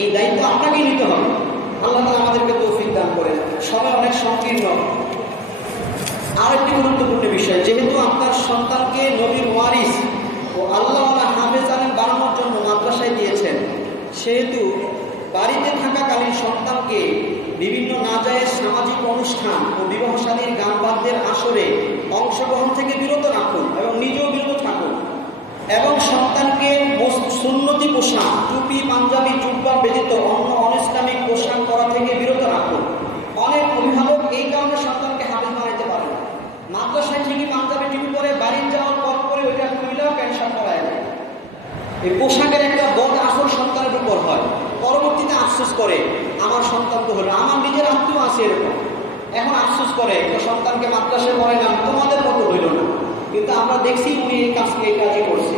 এই দায়িত্ব আপনাকেই নিতে হবে। আল্লাহ তাআলা আমাদেরকে তৌফিক দান করেন। সময় অনেক সংকীর্ণ। আরেকটি গুরুত্বপূর্ণ বিষয়, যেহেতু আপনার সন্তানকে নবীর ওয়ারিস ও আল্লাহ হাফেজ আলেম বানানোর জন্য মাদ্রাসায় দিয়েছেন, সেহেতু বাড়িতে থাকাকালীন সন্তানকে বিভিন্ন নাজায়েজ সামাজিক অনুষ্ঠান ও বিবাহশালীর গান বাদ্যের আসরে অংশগ্রহণ থেকে বিরত রাখুন এবং নিজেও বিরত থাকুন। এবং সন্তানকে সুন্নতি পোশাক, টুপি, পাঞ্জাবি, জুব্বা ব্যতীত অন্য অনিসলামিক পোশাক করা থেকে বিরত রাখুন। অনেক অভিভাবক এই কারণে সন্তানকে হাফেজ বানাইতে পারে না। মাদ্রাসায় ঠিকই পাঞ্জাবি টুপি পরে বাড়ি যাওয়ার পর পরে ওইটা খুইলেও প্যান্ট শার্ট পরায় যায়। এই পোশাকের একটা বড় আসল সন্তানের উপর হয়, পরবর্তীতে আফসোস করে আমার সন্তান তো হলো, আমার নিজের আত্মীয় আছে এরকম, এখন আফসোস করে তো সন্তানকে মাদ্রাসায় পড়াইলাম, তোমাদের মতো হইল না। কিন্তু আমরা দেখছি উনি এই কাজই করছে।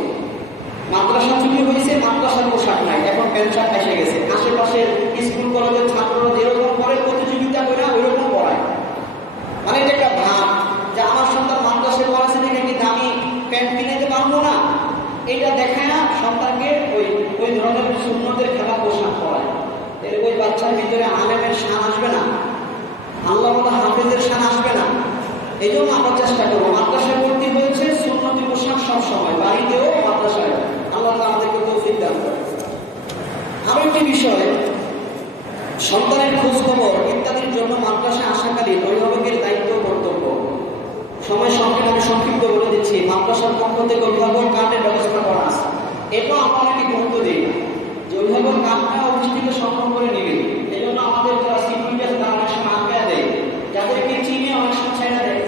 মাদ্রাসা ছুটি হয়েছে, মাদ্রাসার পোশাক নাই, এখন প্যান্ট শার্ট এসে গেছে। আশেপাশের স্কুল কলেজের ছাত্ররা যেরকম করে প্রতিযোগিতা করে ওইরকম পড়ায়। মানে এটা একটা ভাব যে আমার সন্তান মাদ্রাসায় পড়াচ্ছে দেখে কি দামি প্যান্ট কিনাইতে পারবো না, এটা দেখায় না সন্তানকে ওই ধরনের সুন্নতের খেলা পোশাক পড়ায়। তাহলে ওই বাচ্চার ভিতরে আলেমের শান আসবে না, আল্লাহ হাফেজের শান আসবে না। এই জন্য আমরা চেষ্টা করবো, মাদ্রাসায় ভর্তি হয়েছে সুন্নতি পোশাক সবসময়, বাড়িতেও মাদ্রাসায়। আল্লাহ আমাদেরকে তৌফিক দান করে। আরো একটি বিষয়, সন্তানের খোঁজ খবর ইত্যাদির জন্য মাদ্রাসায় আসাকালীন অভিভাবকের দায়িত্ব কর্তব্য। সময় সংক্ষেপে আমি সংক্ষিপ্ত বলে দিচ্ছি। মাদ্রাসার পক্ষ থেকে অভিভাবক কার্ডের ব্যবস্থা করা আছে। এটাও আমরা অনেকে গুরুত্ব দিই না, যে অভিভাবক কার্ডটা অফিস থেকে সংগ্রহ করে নেবে। এই জন্য আমাদের যারা সিকিউরিটি আছে তারা অনেক সময় আটকায় দেয়, যাদেরকে চিনে অনেক সময় ছেড়ে দেয়।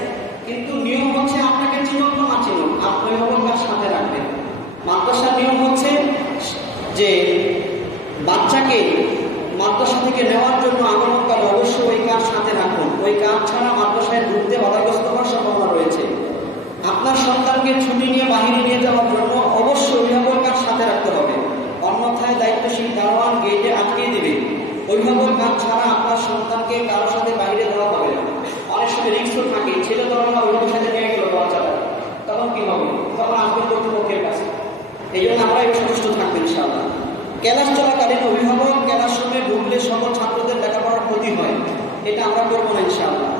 কিন্তু নিয়ম হচ্ছে আপনাকে চিনুক না চিনুক, আপনি অভিভাবক কার্ড সাথে রাখবেন। মাদ্রাসার নিয়ম হচ্ছে যে বাচ্চাকে মাদ্রাসা থেকে নেওয়ার জন্য আগমনকালে অবশ্যই ওই কার্ড সাথে রাখুন। ওই কার্ড ছাড়া মাদ্রাসায় ঢুকতে বাধাগ্রস্ত হওয়ার সম্ভাবনা রয়েছে। আপনার সন্তানকে ছুটি নিয়ে বাহিরে নিয়ে যাওয়ার জন্য অবশ্যই অভিভাবক কার্ড সাথে রাখতে হবে, অন্যথায় দায়িত্বশীল দারোয়ান গেটে আটকে দিবে। অভিভাবক কার্ড ছাড়া আপনার সন্তানকে কারোর সাথে বাইরে দেওয়া হবে না। অনেক সময় রিস্কও থাকে, ছেলে ধরো না অভিভাবকের সাথে নিয়ে গেল বাচ্চাটা, তখন কি হবে? তখন আসবে কর্তৃপক্ষের কাছে। এই জন্য আমরা একটু সচেষ্ট থাকবো ইনশাআল্লাহ। ক্লাস চলাকালীন অভিভাবক ক্লাসরুমে ঢুকলে সকল ছাত্রদের লেখাপড়ার ক্ষতি হয়, এটা আমরা করবো না ইনশাআল্লাহ।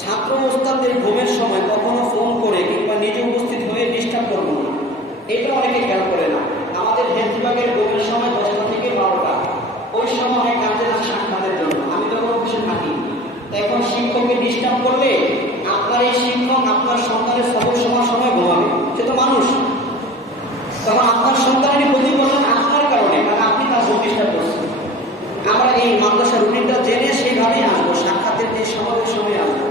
ছাত্র ওস্তাদদের ঘুমের সময় কখনো ফোন করে কিংবা নিজে উপস্থিত হয়ে ডিস্টার্ব করবো না, এটা অনেকে খেয়াল করে না। আমাদের হেলথ বিভাগের ঘুমের সময় 10টা থেকে 12টা, ওই সময় অনেক কাজে আছে সাক্ষাতের জন্য, আমি তখন অফিসে থাকি। এখন শিক্ষককে ডিস্টার্ব করলে আপনার এই শিক্ষক আপনার সন্তানের সবল সময় ঘুমাবে, সে তো মানুষ। তখন আপনার সন্তানের ক্ষতি করলেন আপনার কারণে, কারণ আপনি তার প্রতিষ্ঠা করছেন। আমরা এই মাদ্রাসা রুটিনটা জেনে সেইভাবেই আসবো, সাক্ষাতের যে সময় আসবো।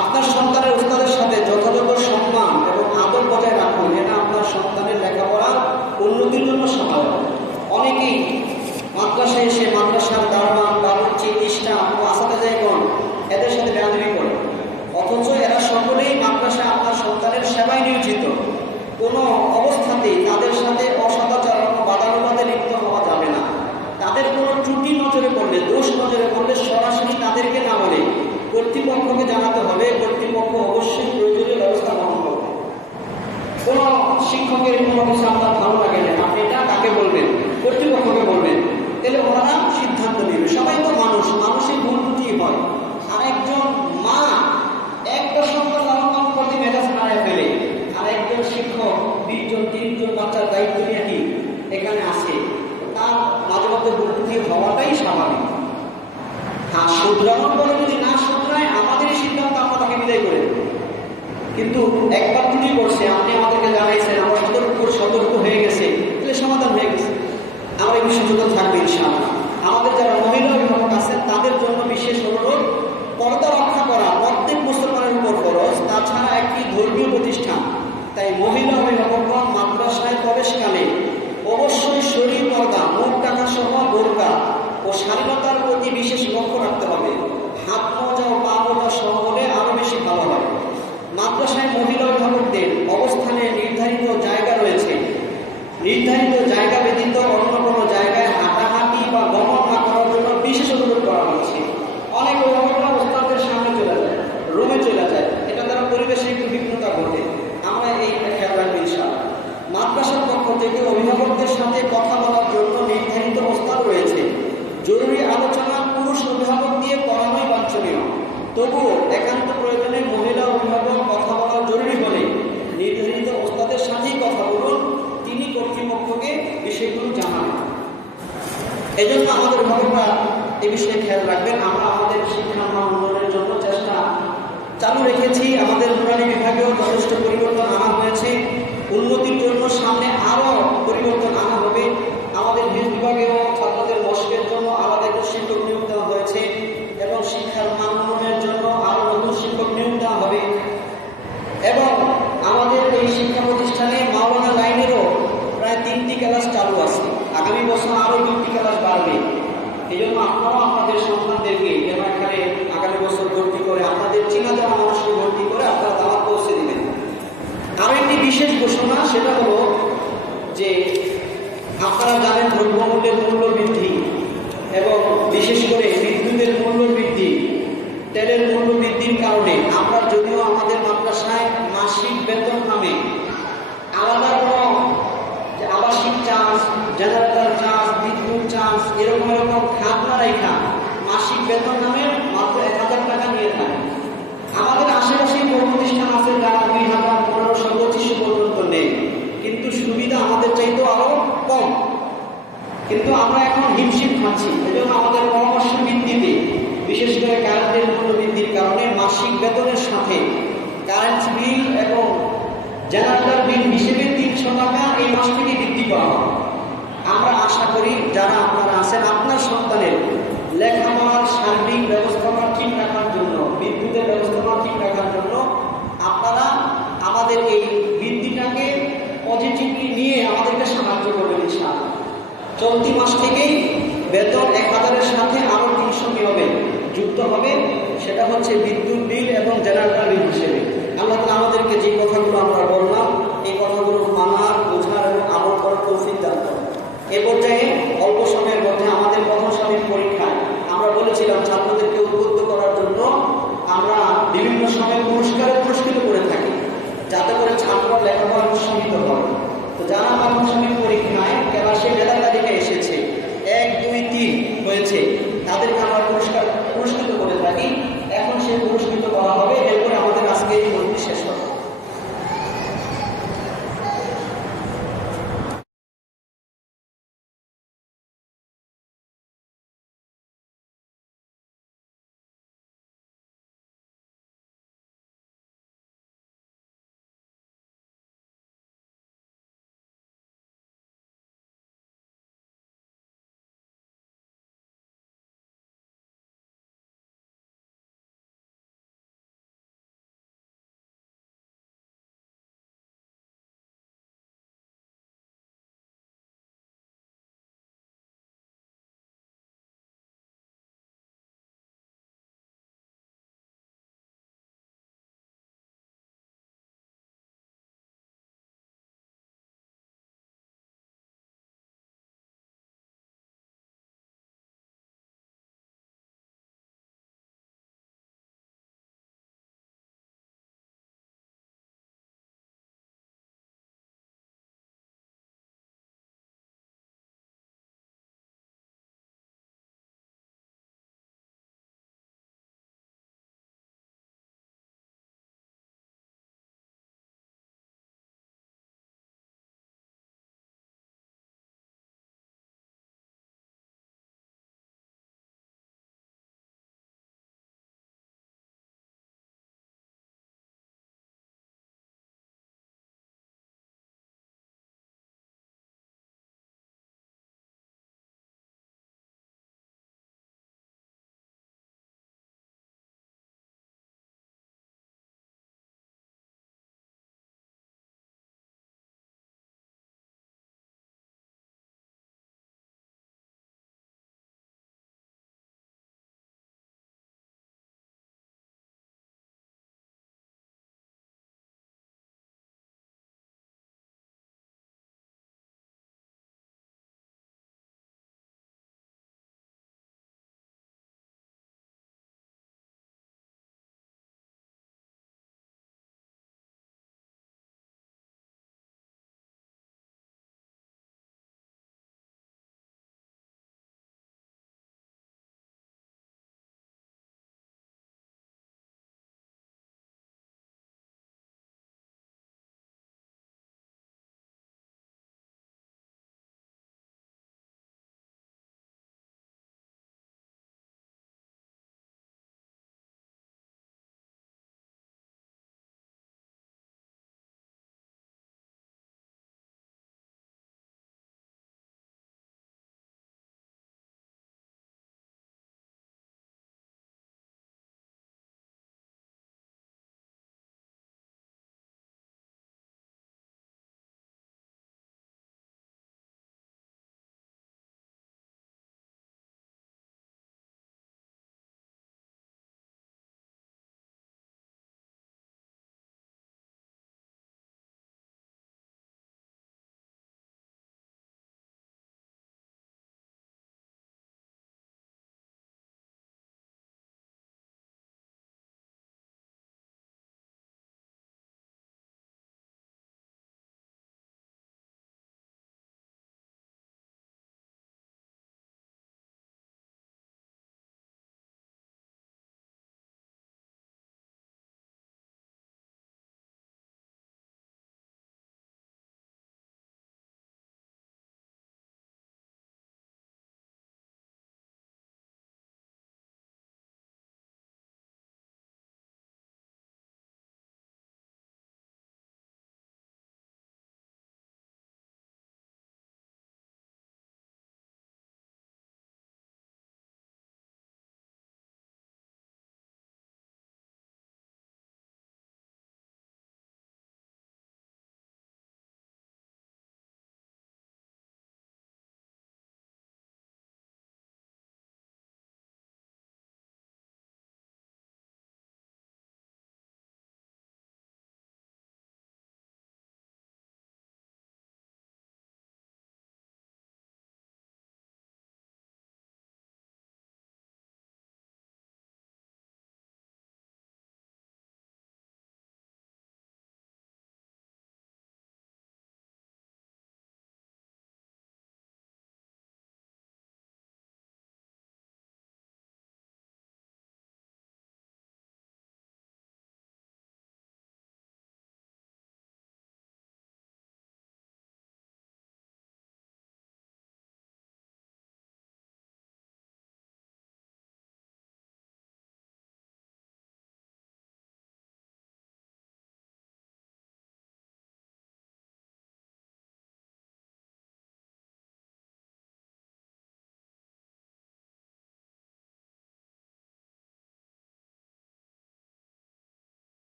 আপনার সন্তানের উস্তাদের সাথে যথাযথ সম্মান এবং আদর বজায় রাখুন, এটা আপনার সন্তানের লেখাপড়া উন্নতির জন্য সহায়ক। অনেকেই মাদ্রাসায় এসে মাদ্রাসার দারোয়ান, বাবুর্চি, স্টাফ ও আসাতেজাগণ এদের সাথে বেয়াদবি করে, অথচ এরা সকলেই মাদ্রাসায় আপনার সন্তান মুখোমুখি হওয়াটাই স্বাভাবিক। হ্যাঁ, শুধরানোর পরে যদি না শুধরায় আমাদেরই সিদ্ধান্ত, আমরা তাকে বিদায় করে দেব। কিন্তু একবার তিনি করছে, আপনি আমাদেরকে জানাইছেন, আমরা সতর্ক হয়ে গেছে, তাহলে সমাধান হয়ে গেছে। আমরা এই বিষয়ে সচেতন থাকবে ইনশাআল্লাহ। আমাদের যারা মহিলা অভিভাবক আছেন তাদের জন্য বিশেষ অনুরোধ, পর্দা রক্ষা করা প্রত্যেক মুসলমানের উপর ফরজ। তাছাড়া একটি ধর্মীয় প্রতিষ্ঠান, তাই মহিলা অভিভাবকগণ মাদ্রাসায় প্রবেশকালে অবশ্যই শরীর পর্দা, মুখ ঢাকা সহ বোরকা ও শালীনতার প্রতি বিশেষ লক্ষ্য রাখতে হবে। হাত মোজা ও পা মোজা সহ হলে আরও বেশি ভালো হয়। মাদ্রাসায় মহিলা অভিভাবকদের অবস্থানে নির্ধারিত জায়গা রয়েছে। নির্ধারিত জায়গা ব্যতীত অন্য কোনো জায়গায় হাঁটাহাঁটি বা গমন না করার জন্য বিশেষ অনুরোধ করা হয়েছে। অনেক অভিভাবকরা ওস্তাদের সামনে চলে যায়, রুমে চলে যায়, এটা দ্বারা পরিবেশে একটু বিঘ্নতা ঘটে। আমরা এই খেয়াল রাখবো ইনশাআল্লাহ। মাদ্রাসার পক্ষ থেকে অভিভাবকদের সাথে কথা বলার জন্য নির্ধারিত ওস্তাদ রয়েছে। জরুরি আলোচনা পুরুষ অভিভাবক দিয়ে করানোই বাঞ্ছনীয়। তবুও একান্ত প্রয়োজনে মহিলা অভিভাবক কথা বলা জরুরি হলে নির্ধারিত ওস্তাদের সাথেই কথা বলুন, তিনি কর্তৃপক্ষকে বিষয়গুলো জানাবেন। এজন্য আমাদের অভিভাবকরা এ বিষয়ে খেয়াল রাখবেন। আমরা আমাদের শিক্ষা মান উন্নয়নের জন্য চেষ্টা চালু রেখেছি। আমাদের নুরানি বিভাগেও যথেষ্ট পরিবর্তন আনা হয়েছে। উন্নতির জন্য সামনে আরও পরিবর্তন আনা হবে। আমাদের বিভাগেও ছাত্রদের মস্কের জন্য আলাদা একজন শিক্ষক নিয়োগ দেওয়া হয়েছে এবং শিক্ষার মান উন্নয়নের জন্য আরও নতুন শিক্ষক নিয়োগ দেওয়া হবে। এবং আমাদের এই শিক্ষা প্রতিষ্ঠানে মাওলানা লাইনেরও প্রায় 3টি ক্লাস চালু আছে। আগামী বছর আরও 2টি ক্লাস বাড়বে। এই জন্য আপনারাও আপনাদের সন্তানদেরকে যেন এখানে আগামী বছর ভর্তি করে, আপনাদের চেনা জানা মানুষকে ভর্তি করে আপনারা দাওয়াত পৌঁছে দেবেন। আরও একটি বিশেষ ঘোষণা, সেটা হলো যে আপনারা জানেন দ্রব্যমূল্যের মূল্য বৃদ্ধি এবং বিশেষ করে বিদ্যুতের মূল্য বৃদ্ধি, তেলের মূল্য বৃদ্ধির কারণে আমরা যদিও আমাদের মাদ্রাসায় মাসিক বেতন নামে আলাদা কোনো আবাসিক চার্জ, জেনারেটর চার্জ, বিদ্যুৎ চার্জ এরকম খাত না রেখা মাসিক বেতন নামে মাত্র 1000 টাকা নিয়ে থাকে। আমাদের আশেপাশে প্রতিষ্ঠান আছে যারা 2000, 1500, 2500 পর্যন্ত নেই, কিন্তু সুবিধা আমাদের চাইতেও আরো কম। কিন্তু আমরা এখন হিমশিম খাচ্ছি। এজন্য আমাদের পরামর্শ ভিত্তিতে, বিশেষ করে কারেন্টের মূল্য বৃদ্ধির কারণে মাসিক বেতনের সাথে কারেন্ট বিল এবং জেনারেটর বিল হিসেবে 300 টাকা এই মাস থেকে বৃদ্ধি করা হবে। আমরা আশা করি যারা আপনারা আছেন, আপনার সন্তানের লেখাপড়ার সার্বিক ব্যবস্থাপনা ঠিক রাখার জন্য, বিদ্যুতের ব্যবস্থাপনা ঠিক রাখার জন্য আপনারা আমাদের এই বৃদ্ধিটাকে পজিটিভলি নিয়ে আমাদেরকে সাহায্য করবেন ইনশাআল্লাহ। চলতি মাস থেকেই বেতন 1000-এর সাথে আরও 300 কি হবে, যুক্ত হবে। সেটা হচ্ছে বিদ্যুৎ বিল এবং জেনারেটর বিল হিসেবে। আল্লাহ তাআলা আমাদেরকে যে কথাগুলো আমরা বললাম, এই কথাগুলো মানার, বোঝার এবং আমল করার তৌফিক দান করেন। এ পর্যায়ে অল্প সময়ের মধ্যে আমাদের প্রথম সাময়িক পরীক্ষায় আমরা বলেছিলাম ছাত্রদেরকে উদ্বুদ্ধ করার জন্য আমরা বিভিন্ন সময় পুরস্কৃত করে থাকি, যাতে করে ছাত্ররা লেখাপড়া উৎসাহিত হয়। তো যারা প্রথম সাময়িক পরীক্ষায় ক্লাসে মেধা তালিকা এসেছে 1, 2, 3 হয়েছে,